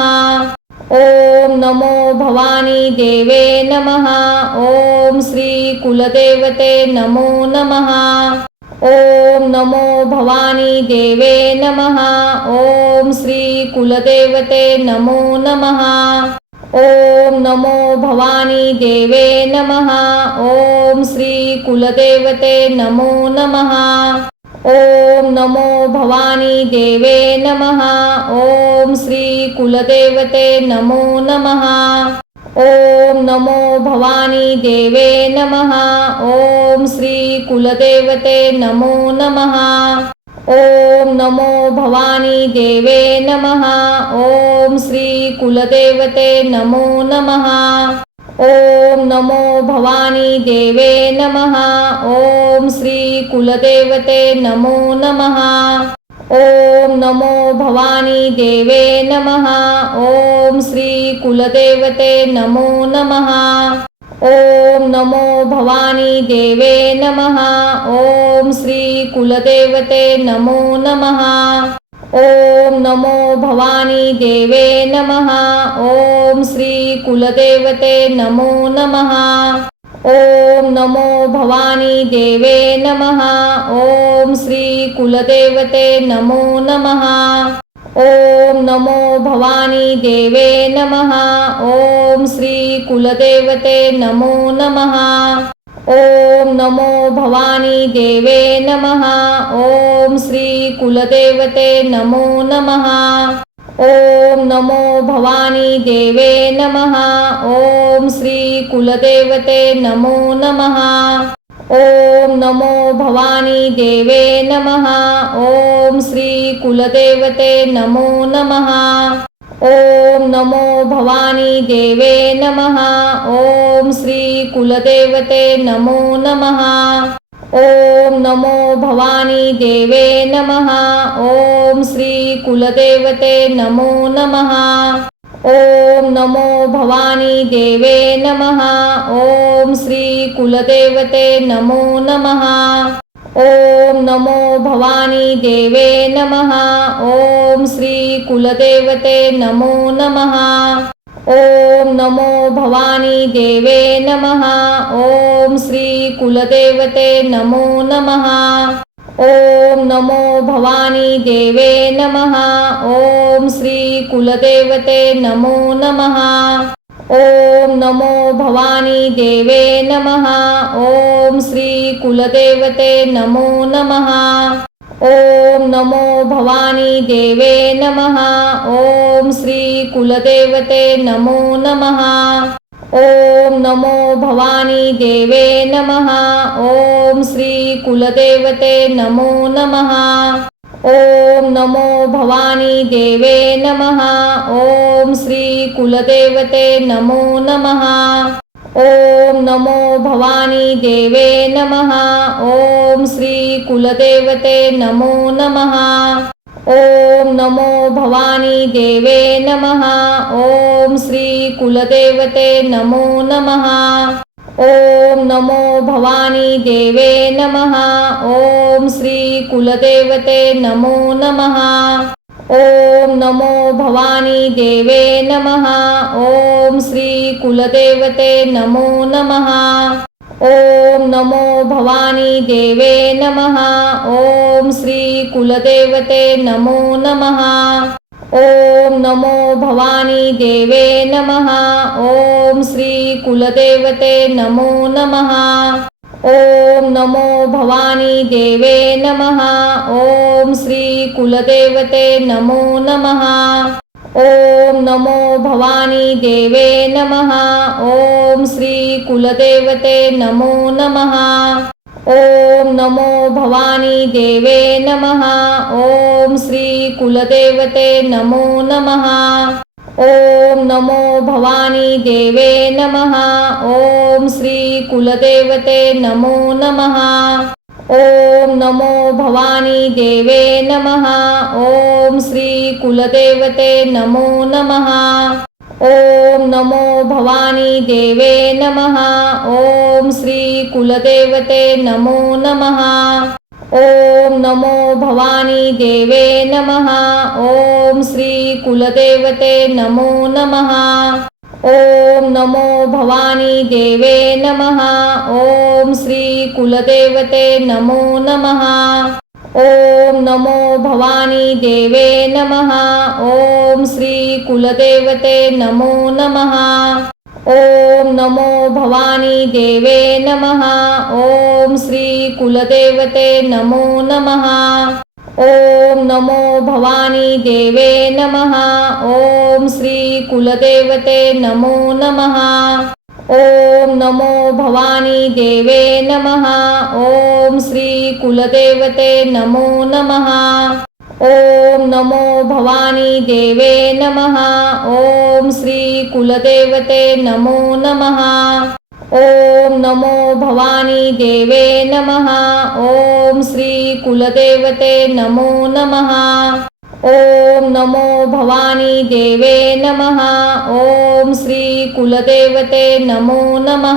ओम नमो भवानी देवे नमः। ओम श्री कुलदेवते नमो नमः। ओम नमो भवानी देवे नमः। ओम श्री कुलदेवते नमो नमः। ओम नमो भवानी देवे नमः। ओम श्री कुलदेवते नमो नमः। ओम नमो भवानी देवे नमः। ओम श्री कुलदेवते नमो नमः। ओम नमो भवानी देवे नमः। ओम श्री कुलदेवते नमो नमः। ओम नमो भवानी देवे नमः। ओम श्री कुलदेवते नमो नमः। ओम नमो भवानी देवे नमः। ओम श्री कुलदेवते नमो नमः। ओम नमो भवानी देवे नमः। ओम श्री कुलदेवते नमो नमः। ओम नमो भवानी देवे नमः। ओम श्री कुलदेवते नमो नमः। ओम नमो भवानी देवे नमः। ओम श्री कुलदेवते नमो नमः। ओम नमो भवानी देवे नमः। ओम श्री कुलदेवते नमो नमः। ओम नमो भवानी देवे नमः। ओम श्री कुलदेवते नमो नमः। ओम नमो भवानी देवे नमः। ओम श्री कुलदेवते नमो नमः। ओम नमो भवानी देवे नमः। ओम श्री कुलदेवते नमो नमः। ओम नमो भवानी देवे नमः। ओम श्री कुलदेवते नमो नमः। ओम नमो भवानी देवे नमः। ओम श्री कुलदेवते नमो नमः। ओम नमो भवानी देवे नमः। ओम श्री कुलदेवते नमो नमः। ओम नमो भवानी देवे नमः। ओम कुलदेवते नमो नमः। ओम नमो भवानी देवे नमः। ओम श्री कुलदेवते नमो नमः। ओम नमो भवानी देवे नमः। ओम श्री कुलदेवते नमो नमः। ओम नमो भवानी देवे नमः। ओम श्री कुलदेवते नमो नमः। ओम नमो भवानी देवे नमः। ओम श्री कुलदेवते नमो नमः। ओम नमो भवानी देवे नमः। ओम श्री कुलदेवते नमो नमः। ओम नमो भवानी देवे नमः। ओम श्री कुलदेवते नमो नमः। ओम नमो भवानी देवे नमः। ओम श्री कुलदेवते नमो नमः। ओम नमो भवानी देवे नमः। ओम श्री कुलदेवते नमो नमः। ओम नमो भवानी देवे नमः। ओम श्री कुलदेवते नमो नमः। ओम नमो भवानी देवे नमः। ओम श्री कुलदेवते नमो नमः। ओम नमो भवानी देवे नमः। ओम श्री कुलदेवते नमो नमः। ओम नमो भवानी देवे नमः। ओम श्री कुलदेवते नमो नमः। ओम नमो भवानी देवे नमः। ओम श्री कुलदेवते नमो नमः। ओम नमो भवानी देवे नमः। ओम श्री कुलदेवते नमो नमः। ओम नमो भवानी देवे नमः। ओम श्री कुलदेवते नमो नमः। ओम नमो भवानी देवे नमः। ओम श्री कुलदेवते नमो नमः। ओम नमो भवानी देवे नमः। ओम श्री कुलदेवते नमो नमः। ओम नमो भवानी देवे नमः। ओम श्री कुलदेवते नमो नमः। ओम नमो भवानी देवे नमः। ओम श्री कुलदेवते नमो नमः। ओम नमो भवानी देवे नमः। ओम श्री कुलदेवते नमो नमः। ओम नमो भवानी देवे नमः। ओम श्री कुलदेवते नमो नमः। ओम नमो भवानी देवे नमः। ओम श्री कुलदेवते नमो नमः। ओम नमो भवानी देवे नमः। ओम श्री कुलदेवते नमो नमः। ओम नमो भवानी देवे नमः। ओम श्री कुलदेवते नमो नमः। ओम नमो भवानी देवे नमः। ओम श्री कुलदेवते नमो नमः। ओम नमो भवानी देवे नमः। ओम श्री कुलदेवते नमो नमः। ओम नमो भवानी देवे नमः। ओम श्री कुलदेवते नमो नमः। ओम नमो भवानी देवे नमः। ओम श्री कुलदेवते नमो नमः।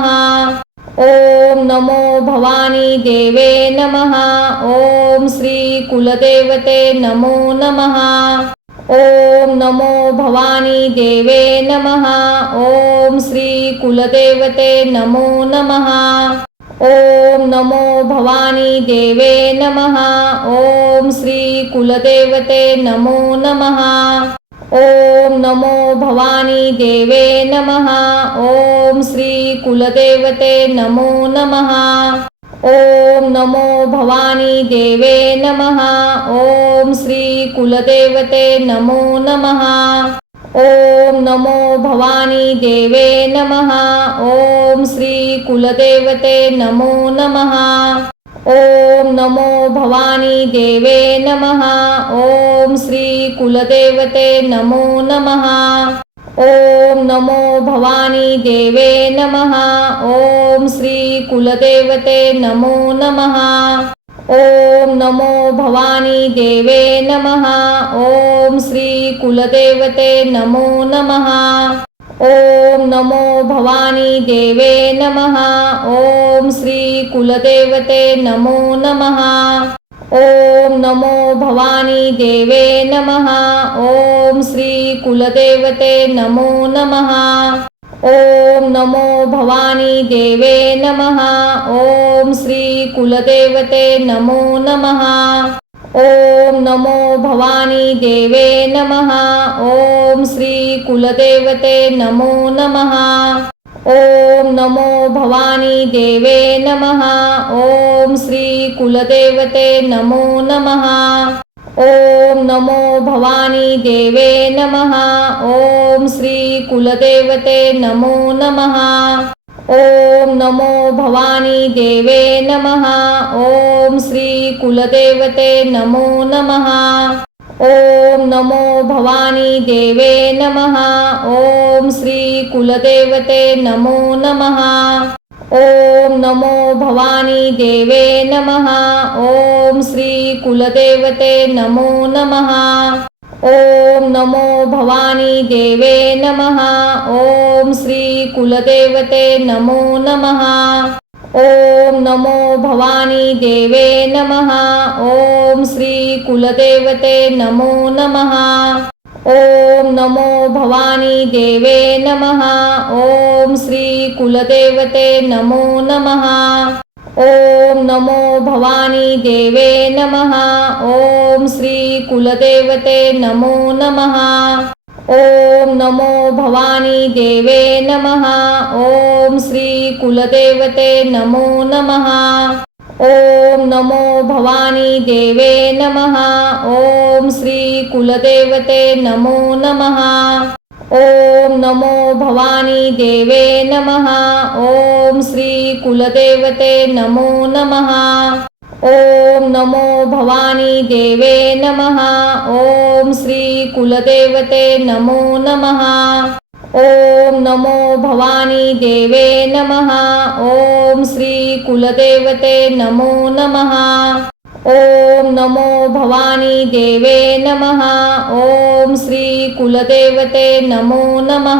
ओम नमो भवानी देवे नमः। ओम श्री कुलदेवते नमो नमः। ओम नमो भवानी देवे नमः। ओम श्री कुलदेवते नमो नमः। ओम नमो भवानी देवे नमः। ओम श्री कुलदेवते नमो नमः। ओम नमो भवानी देवे नमः। ओम श्री कुलदेवते नमो नमः। ओम नमो भवानी देवे नमः। ओम श्री कुलदेवते नमो नमः। ओम नमो भवानी देवे नमः। ओम श्री कुलदेवते नमो नमः। ओम नमो भवानी देवे नमः। ओम श्री कुलदेवते नमो नमः। ओम नमो भवानी देवे नमः। ओम श्री कुलदेवते नमो नमः। ओम नमो भवानी देवे नमः। ओम श्री कुलदेवते नमो नमः। ओम नमो भवानी देवे नमः। ओम श्री कुलदेवते नमो नमः। ओम नमो भवानी देवे नमः। ओम श्री कुलदेवते नमो नमः। ओम नमो भवानी देवे नमः। ओम श्री कुलदेवते नमो नमः। ओम नमो भवानी देवे नमः। ओम श्री कुलदेवते नमो नमः। ओम नमो भवानी देवे नमः। ओम श्री कुलदेवते नमो नमः। ओम नमो भवानी देवे नमः। ओम श्री कुलदेवते नमो नमः। ओम नमो भवानी देवे नमः। ओम श्री कुलदेवते नमो नमः। ओम नमो भवानी देवे नमः। ओम श्री कुलदेवते नमो नमः। ओम नमो भवानी देवे नमः। ओम श्री कुलदेवते नमो नमः। ओम नमो भवानी देवे नमः। ओम श्री कुलदेवते नमो नमः। ओम नमो भवानी देवे नमः। ओम श्री कुलदेवते नमो नमः। ओम नमो भवानी देवे नमः। ओम श्री कुलदेवते नमो नमः। ओम नमो भवानी देवे नमः। ओम श्री कुलदेवते नमो नमः। ओम नमो भवानी देवे नमः। ओम श्री कुलदेवते नमो नमः। ओम नमो भवानी देवे नमः। ओम श्री कुलदेवते नमो नमः। ओम नमो भवानी देवे नमः। ओम श्री कुलदेवते नमो नमः। ओम नमो भवानी देवे नमः। ओम श्री कुलदेवते नमो नमः। ओम नमो भवानी देवे नमः। ओम श्री कुलदेवते नमो नमः। ओम नमो भवानी देवे नमः। ओम श्री कुलदेवते नमो नमः।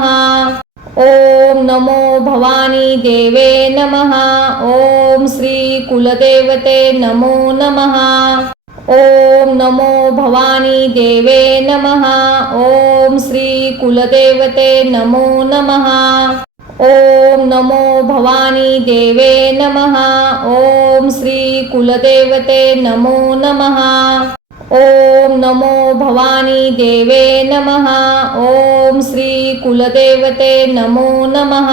ओम नमो भवानी देवे नमः। ओम श्री कुलदेवते नमो नमः। ओम नमो भवानी देवे नमः। ओम श्री कुलदेवते नमो नमः। ओम नमो भवानी देवे नमः। ओम श्री कुलदेवते नमो नमः। ओम नमो भवानी देवे नमः। ओम श्री कुलदेवते नमो नमः।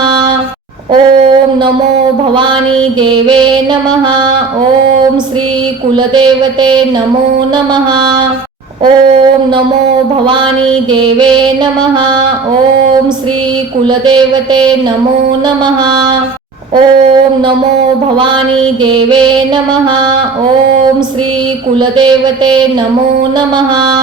ओम नमो भवानी देवे नमः। ओम श्री कुलदेवते नमो नमः। ओम नमो भवानी देवे नमः। ओम श्री कुलदेवते नमो नमः। ओम नमो भवानी देवे नमः। ओम श्री कुलदेवते नमो नमः।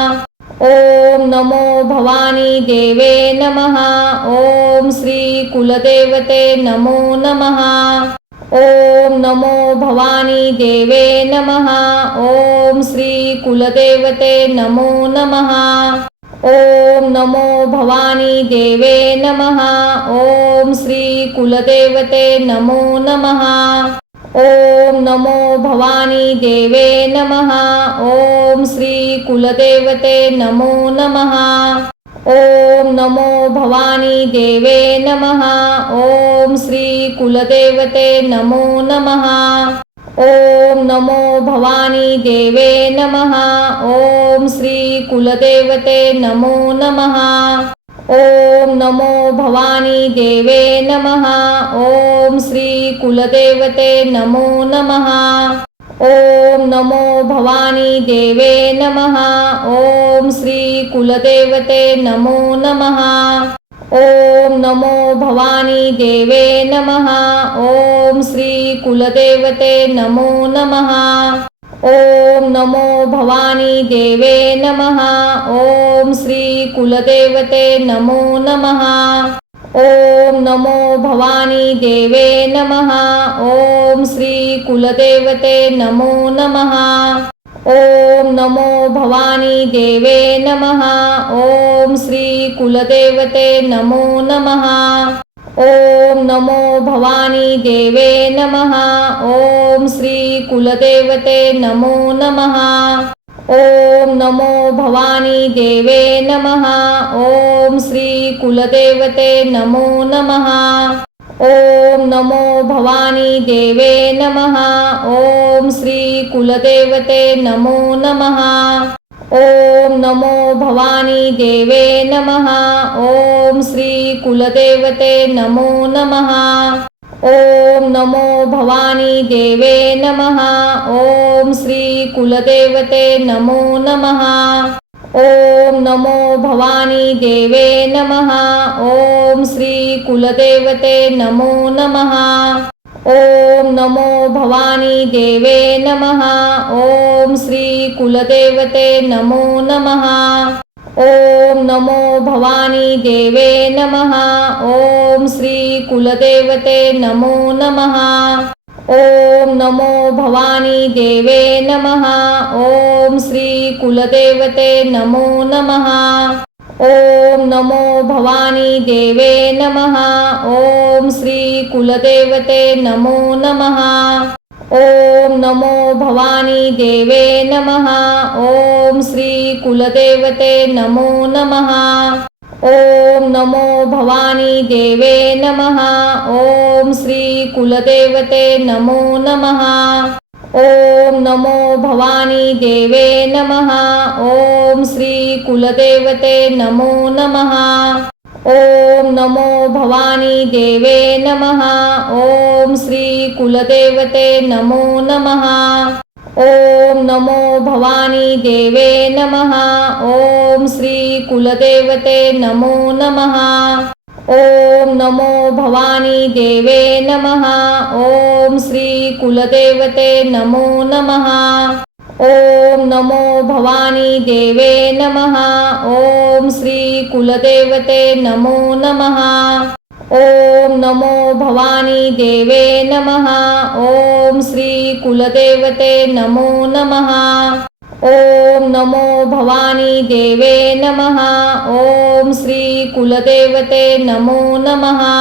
ओम नमो भवानी देवे नमः। ओम श्री कुलदेवते नमो नमः। ओम नमो भवानी देवे नमः। ओम श्री कुलदेवते नमो नमः। ओम नमो भवानी देवे नमः। ओम श्री कुलदेवते नमो नमः। ओम नमो भवानी देवे नमः। ओम श्री कुलदेवते नमो नमः। ओम नमो भवानी देवे नमः। ओम श्री कुलदेवते नमो नमः। ओम नमो भवानी देवे नमः। ओम श्री कुलदेवते नमो नमः। ओम नमो भवानी देवे नमः। ओम श्री कुलदेवते नमो नमः। ओम नमो भवानी देवे नमः। ओम श्री कुलदेवते नमो नमः। ओम नमो भवानी देवे नमः। ओम श्री कुलदेवते नमो नमः। ओम नमो भवानी देवे नमः। ओम श्री कुलदेवते नमो नमः। ओम नमो भवानी देवे नमः। ओम श्री कुलदेवते नमो नमः। ओम नमो भवानी देवे नमः। ओम श्री कुलदेवते नमो नमः। ओम नमो भवानी देवे नमः। ओम श्री कुलदेवते नमो नमः। ओम नमो भवानी देवे नमः। ओम श्री कुलदेवते नमो नमः। ओम नमो भवानी देवे नमः। ओम श्री कुलदेवते नमो नमः। ओम नमो भवानी देवे नमः। ओम श्री कुलदेवते नमो नमः। ओम नमो भवानी देवे नमः। ओम श्री कुलदेवते नमो नमः। ओम नमो भवानी देवे नमः। ओम श्री कुलदेवते नमो नमः। ओम नमो भवानी देवे नमः। ओम श्री कुलदेवते नमो नमः। ओम नमो भवानी देवे नमः। ओम श्री कुलदेवते नमो नमः। ओम नमो भवानी देवे नमः। ओम श्री कुलदेवते नमो नमः। ओम नमो भवानी देवे नमः। ओम श्री कुलदेवते नमो नमः। ओम नमो भवानी देवे नमः। ओम श्री कुलदेवते नमो नमः। ओम नमो भवानी देवे नमः। ओम श्री कुलदेवते नमो नमः। ओम नमो भवानी देवे नमः। ओम श्री कुलदेवते नमो नमः। ओम नमो भवानी देवे नमः। ओम श्री कुलदेवते नमो नमः। ओम नमो भवानी देवे नमः। ओम श्री कुलदेवते नमो नमः। ओम नमो भवानी देवे नमः। ओम श्री कुलदेवते नमो नमः। ओम नमो भवानी देवे नमः। ओम श्री कुलदेवते नमो नमः। ओम नमो भवानी देवे नमः। ओम श्री कुलदेवते नमो नमः। ओम नमो भवानी देवे नमः। ओम श्री कुलदेवते नमो नमः।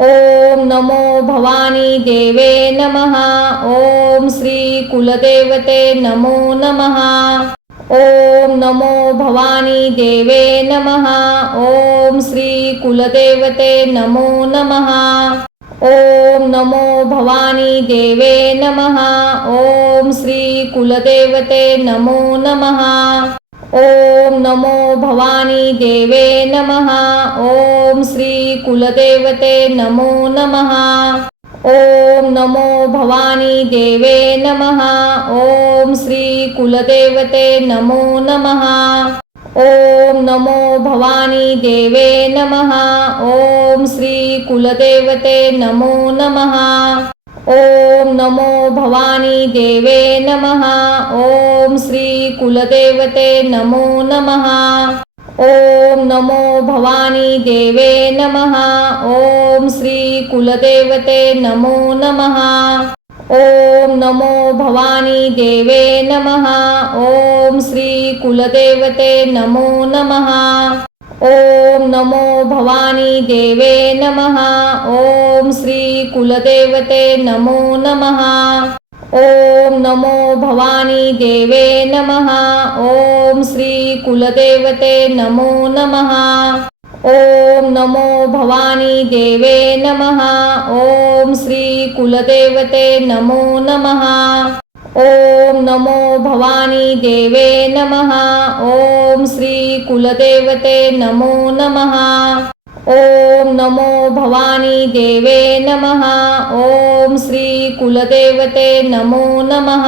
ओम नमो भवानी देवे नमः। ओम श्री कुलदेवते नमो नमः। ओम नमो भवानी देवे नमः। ओम श्री कुलदेवते नमो नमः। ओम नमो भवानी देवे नमः। ओम श्री कुलदेवते नमो नमः। ओम नमो भवानी देवे नमः। ओम श्री कुलदेवते नमो नमः। ओम नमो भवानी देवे नमः। ओम श्री कुलदेवते नमो नमः। ओम नमो भवानी देवे नमः। ओम श्री कुलदेवते नमो नमः। ओम नमो भवानी देवे नमः। ओम श्री कुलदेवते नमो नमः। ओम नमो भवानी देवे नमः। ओम श्री कुलदेवते नमो नमः। ओम नमो भवानी देवे नमः। ओम श्री कुलदेवते नमो नमः। ओम नमो भवानी देवे नमः। ओम श्री कुलदेवते नमो नमः। ओम नमो भवानी देवे नमः। ओम श्री कुलदेवते नमो नमः। ओम नमो भवानी देवे नमः। ओम श्री कुलदेवते नमो नमः। ओम नमो भवानी देवे नमः। ओम श्री कुलदेवते नमो नमः। ओम नमो भवानी देवे नमः। ओम श्री कुलदेवते नमो नमः।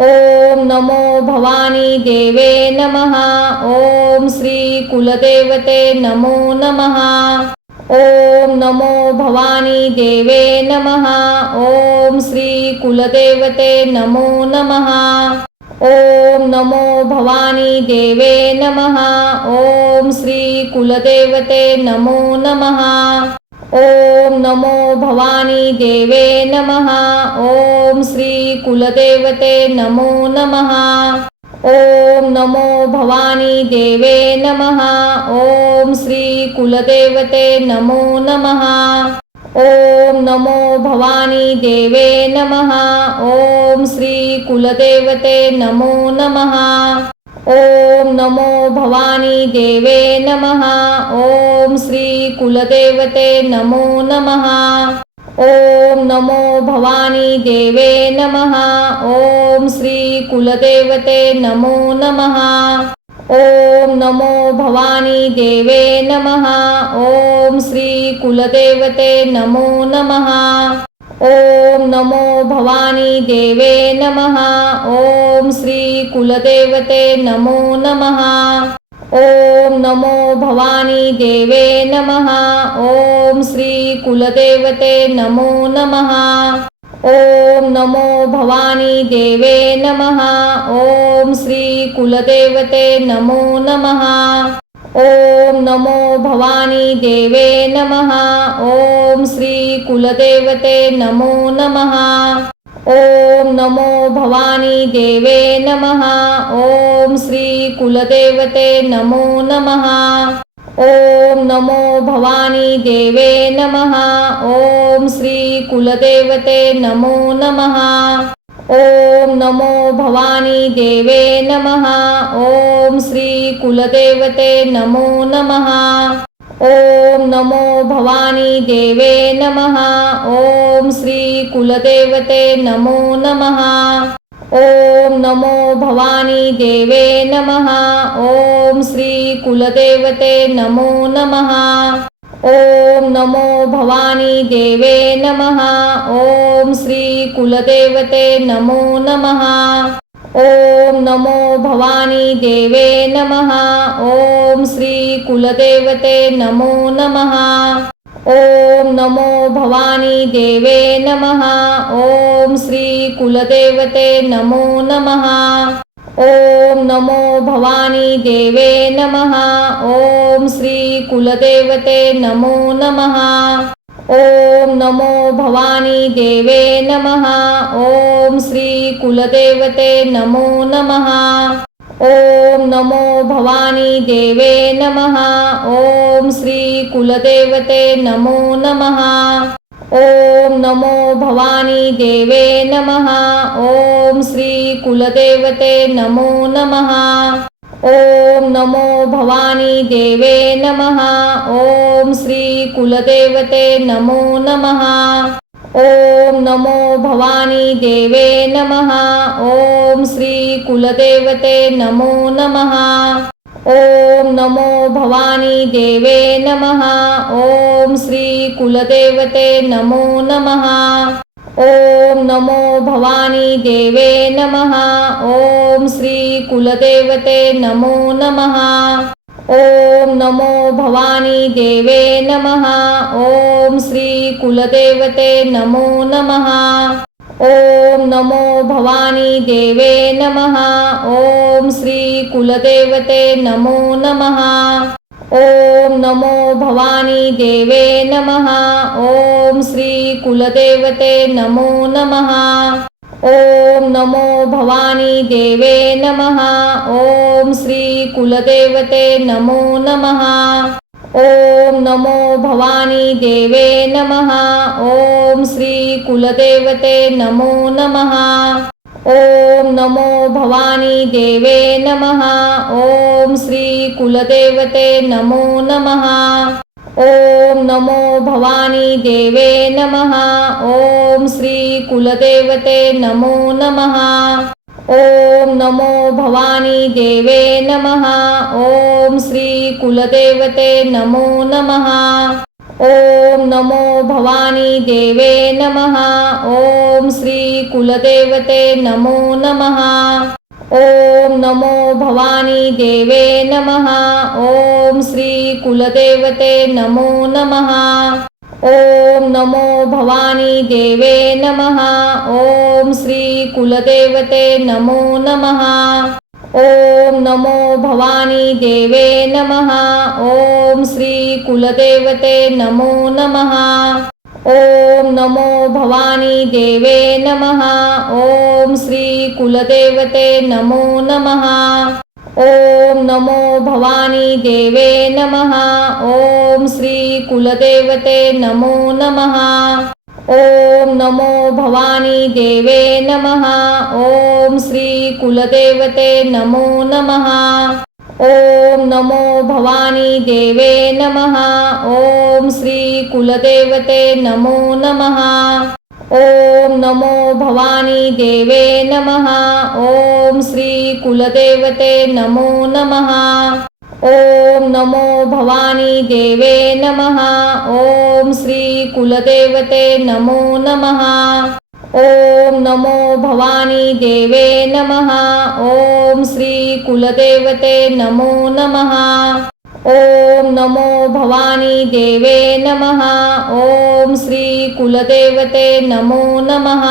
ओम नमो भवानी देवे नमः। ओम श्री कुलदेवते नमो नमः। ओम नमो भवानी देवे नमः। ओम श्री कुलदेवते नमो नमः। ओम नमो भवानी देवे नमः। ओम श्री कुलदेवते नमो नमः। ओम नमो भवानी देवे नमः। ओम श्री कुलदेवते नमो नमः। ओम नमो भवानी देवे नमः। ओम श्री कुलदेवते नमो नमः। ओम नमो भवानी देवे नमः। ओम श्री कुलदेवते नमो नमः। ओम नमो भवानी देवे नमः। ओम श्री कुलदेवते नमो नमः। ओम नमो भवानी देवे नमः। ओम श्री कुलदेवते नमो नमः। ओम नमो भवानी देवे नमः। ओम श्री कुलदेवते नमो नमः। ओम नमो भवानी देवे नमः। ओम श्री कुलदेवते नमो नमः। ओम नमो भवानी देवे नमः। ओम श्री कुलदेवते नमो नमः। ओम नमो भवानी देवे नमः। ओम श्री कुलदेवते नमो नमः। ओम नमो भवानी देवे नमः। ओम श्री कुलदेवते नमो नमः। ओम नमो भवानी देवे नमः। ओम श्री कुलदेवते नमो नमः। ओम नमो भवानी देवे नमः। ओम श्री कुलदेवते नमो नमः। ओम नमो भवानी देवे नमः। ओम श्री कुलदेवते नमो नमः। ओम नमो भवानी देवे नमः। ओम श्री कुलदेवते नमो नमः। ओम नमो भवानी देवे नमः। ओम श्री कुलदेवते नमो नमः। ओम नमो भवानी देवे नमः। ओम श्री कुलदेवते नमो नमः। ओम नमो भवानी देवे नमः। ओम श्री कुलदेवते नमो नमः। ओम नमो भवानी देवे नमः। ओम श्री कुलदेवते नमो नमः। ओम नमो भवानी देवे नमः। ओम श्री कुलदेवते नमो नमः। ओम नमो भवानी देवे नमः। ओम श्री कुलदेवते नमो नमः। ओम नमो भवानी देवे नमः। ओम श्री कुलदेवते नमो नमः। ओम नमो भवानी देवे नमः। ओम श्री कुलदेवते नमो नमः। ओम नमो भवानी देवे नमः। ओम श्री कुलदेवते नमो नमः। ओम नमो भवानी देवे नमः। ओम श्री कुलदेवते नमो नमः। ओम नमो भवानी देवे नमः। ओम श्री कुलदेवते नमो नमः। ओम नमो भवानी देवे नमः। ओम श्री कुलदेवते नमो नमः। ओम नमो भवानी देवे नमः। ओम श्री कुलदेवते नमो नमः। ओम नमो भवानी देवे नमः। ओम श्री कुलदेवते नमो नमः। ओम नमो भवानी देवे नमः। ओम श्री कुलदेवते नमो नमः। ओम नमो भवानी देवे नमः। ओम श्री कुलदेवते नमो नमः। ओम नमो भवानी देवे नमः। ओम श्री कुलदेवते नमो नमः। ओम नमो भवानी देवे नमः। ओम श्री कुलदेवते नमो नमः। ओम नमो भवानी देवे नमः। ओम श्री कुलदेवते नमो नमः। ओम नमो भवानी देवे नमः। ओम श्री कुलदेवते नमो नमः। ओम नमो भवानी देवे नमः। ओम श्री कुलदेवते नमो नमः। ओम नमो भवानी देवे नमः। ओम श्री कुलदेवते नमो नमः। ओम नमो भवानी देवे नमः। ओम श्री कुलदेवते नमो नमः। ओम नमो भवानी देवे नमः। ओम श्री कुलदेवते नमो नमः। ओम नमो भवानी देवे नमः। ओम श्री कुलदेवते नमो नमः। ओम नमो भवानी देवे नमः। ओम श्री कुलदेवते नमो नमः। ओम नमो भवानी देवे नमः। ओम श्री कुलदेवते नमो नमः। ओम नमो भवानी देवे नमः। ओम श्री कुलदेवते नमो नमः। ओम नमो भवानी देवे नमः। ओम श्री कुलदेवते नमो नमः। ओम नमो भवानी देवे नमः। ओम श्री कुलदेवते नमो नमः। ओम नमो भवानी देवे नमः। ओम श्री कुलदेवते नमो नमः। ओम नमो भवानी देवे नमः। ओम श्री कुलदेवते नमो नमः।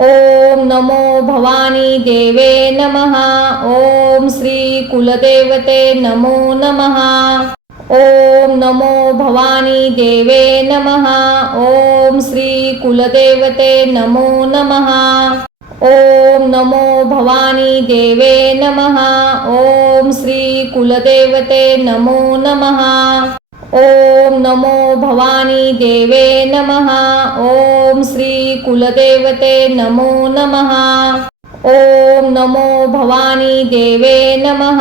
ओम नमो भवानी देवे नमः। ओम श्री कुलदेवते नमो नमः। ओम नमो भवानी देवे नमः। ओम श्री कुलदेवते नमो नमः। ओम नमो भवानी देवे नमः। ओम श्री कुलदेवते नमो नमः। ओम नमो भवानी देवे नमः। ओम श्री कुलदेवते नमो नमः। ओम नमो भवानी देवे नमः।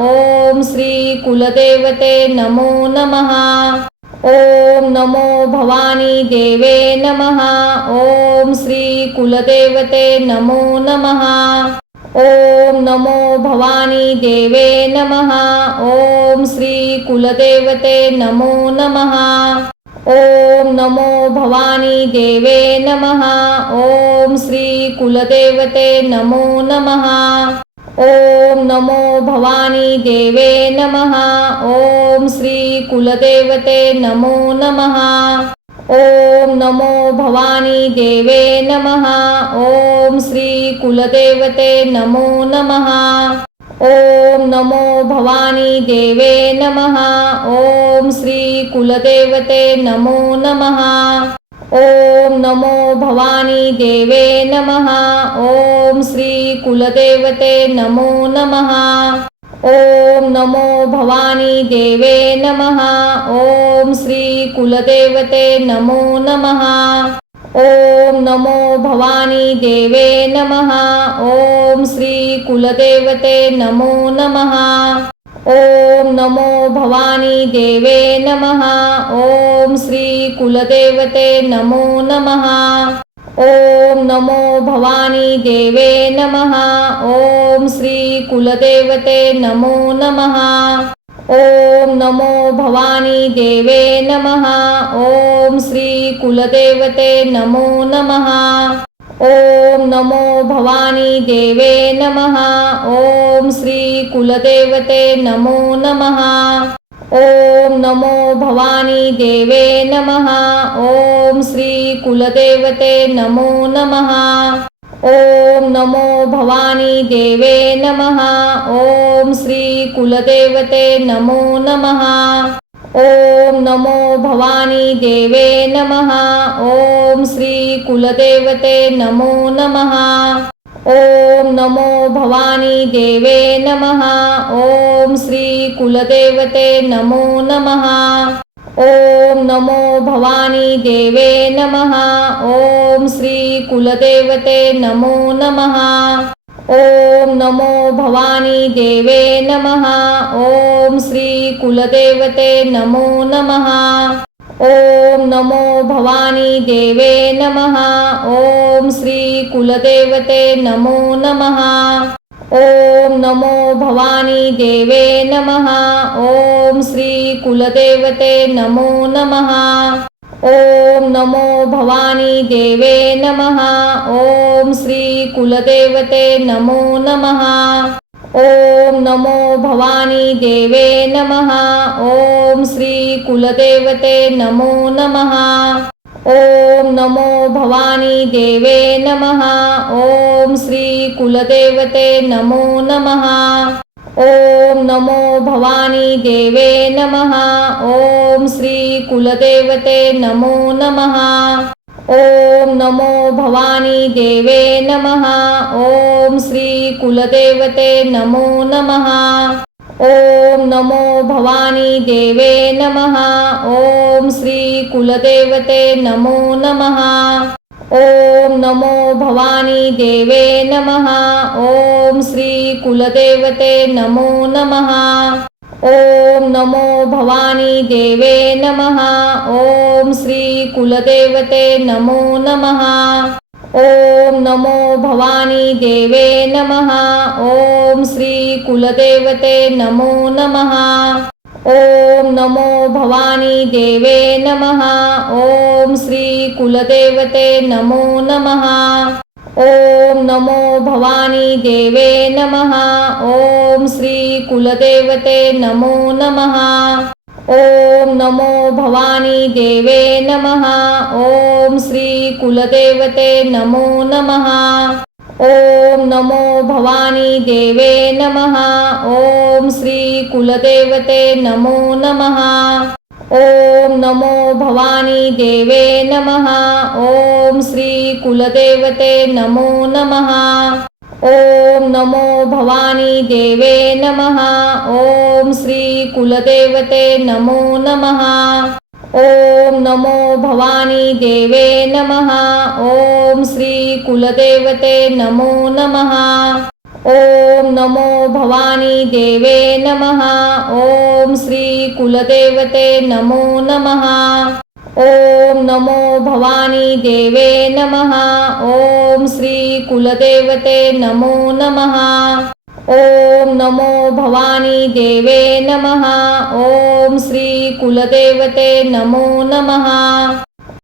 ओम श्री कुलदेवते नमो नमः। ओम नमो भवानी देवे नमः। ओम श्री कुलदेवते नमो नमः। ओम नमो भवानी देवे नमः। ओम श्री कुलदेवते नमो नमः। ओम नमो भवानी देवे नमः। ओम श्री कुलदेवते नमो नमः। ओम नमो भवानी देवे नमः। ओम श्री कुलदेवते नमो नमः। ओम नमो भवानी देवे नमः। ओम श्री कुलदेवते नमो नमः। ओम नमो भवानी देवे नमः। ओम श्री कुलदेवते नमो नमः। ओम नमो भवानी देवे नमः। ओम श्री कुलदेवते नमो नमः। ओम नमो भवानी देवे नमः। ओम श्री कुलदेवते नमो नमः। ओम नमो भवानी देवे नमः। ओम श्री कुलदेवते नमो नमः। ओम नमो भवानी देवे नमः। ओम श्री कुलदेवते नमो नमः। ओम नमो भवानी देवे नमः। ओम श्री कुलदेवते नमो नमः। ओम नमो भवानी देवे नमः। ओम श्री कुलदेवते नमो नमः। ओम नमो भवानी देवे नमः। ओम श्री कुलदेवते नमो नमः। ओम नमो भवानी देवे नमः। ओम श्री कुलदेवते नमो नमः। ओम नमो भवानी देवे नमः। ओम श्री कुलदेवते नमो नमः। ओम नमो भवानी देवे नमः। ओम श्री कुलदेवते नमो नमः। ओम नमो भवानी देवे नमः। ओम श्री कुलदेवते नमो नमः। ओम नमो भवानी देवे नमः। ओम श्री कुलदेवते नमो नमः। ओम नमो भवानी देवे नमः। ओम श्री कुलदेवते नमो नमः। ओम नमो भवानी देवे नमः। ओम श्री कुलदेवते नमो नमः। ओम नमो भवानी देवे नमः। ओम श्री कुलदेवते नमो नमः। ओम नमो भवानी देवे नमः। ओम श्री कुलदेवते नमो नमः। ओम नमो भवानी देवे नमः। ओम श्री कुलदेवते नमो नमः। ओम नमो भवानी देवे नमः। ओम श्री कुलदेवते नमो नमः। ओम नमो भवानी देवे नमः। ओम श्री कुलदेवते नमो नमः। ओम नमो भवानी देवे नमः। ओम श्री कुलदेवते नमो नमः। ओम नमो भवानी देवे नमः। ओम श्री कुलदेवते नमो नमः। ओम नमो भवानी देवे नमः। ओम श्री कुलदेवते नमो नमः। ओम नमो भवानी देवे नमः। ओम श्री कुलदेवते नमो नमः। ओम नमो भवानी देवे नमः। ओम श्री कुलदेवते नमो नमः। ओम नमो भवानी देवे नमः। ओम श्री कुलदेवते नमो नमः। ओम नमो भवानी देवे नमः। ओम श्री कुलदेवते नमो नमः। ओम नमो भवानी देवे नमः। ओम श्री कुलदेवते नमो नमः। ओम नमो भवानी देवे नमः। ओम श्री कुलदेवते नमो नमः। ओम नमो भवानी देवे नमः। ओम श्री कुलदेवते नमो नमः। ओम नमो भवानी देवे नमः। ओम श्री कुलदेवते नमो नमः। ओम नमो भवानी देवे नमः। ओम श्री कुलदेवते नमो नमः। ओम नमो भवानी देवे नमः। ओम श्री कुलदेवते नमो नमः। ओम नमो भवानी देवे नमः। ओम श्री कुलदेवते नमो नमः। ओम नमो भवानी देवे नमः। ओम श्री कुलदेवते नमो नमः।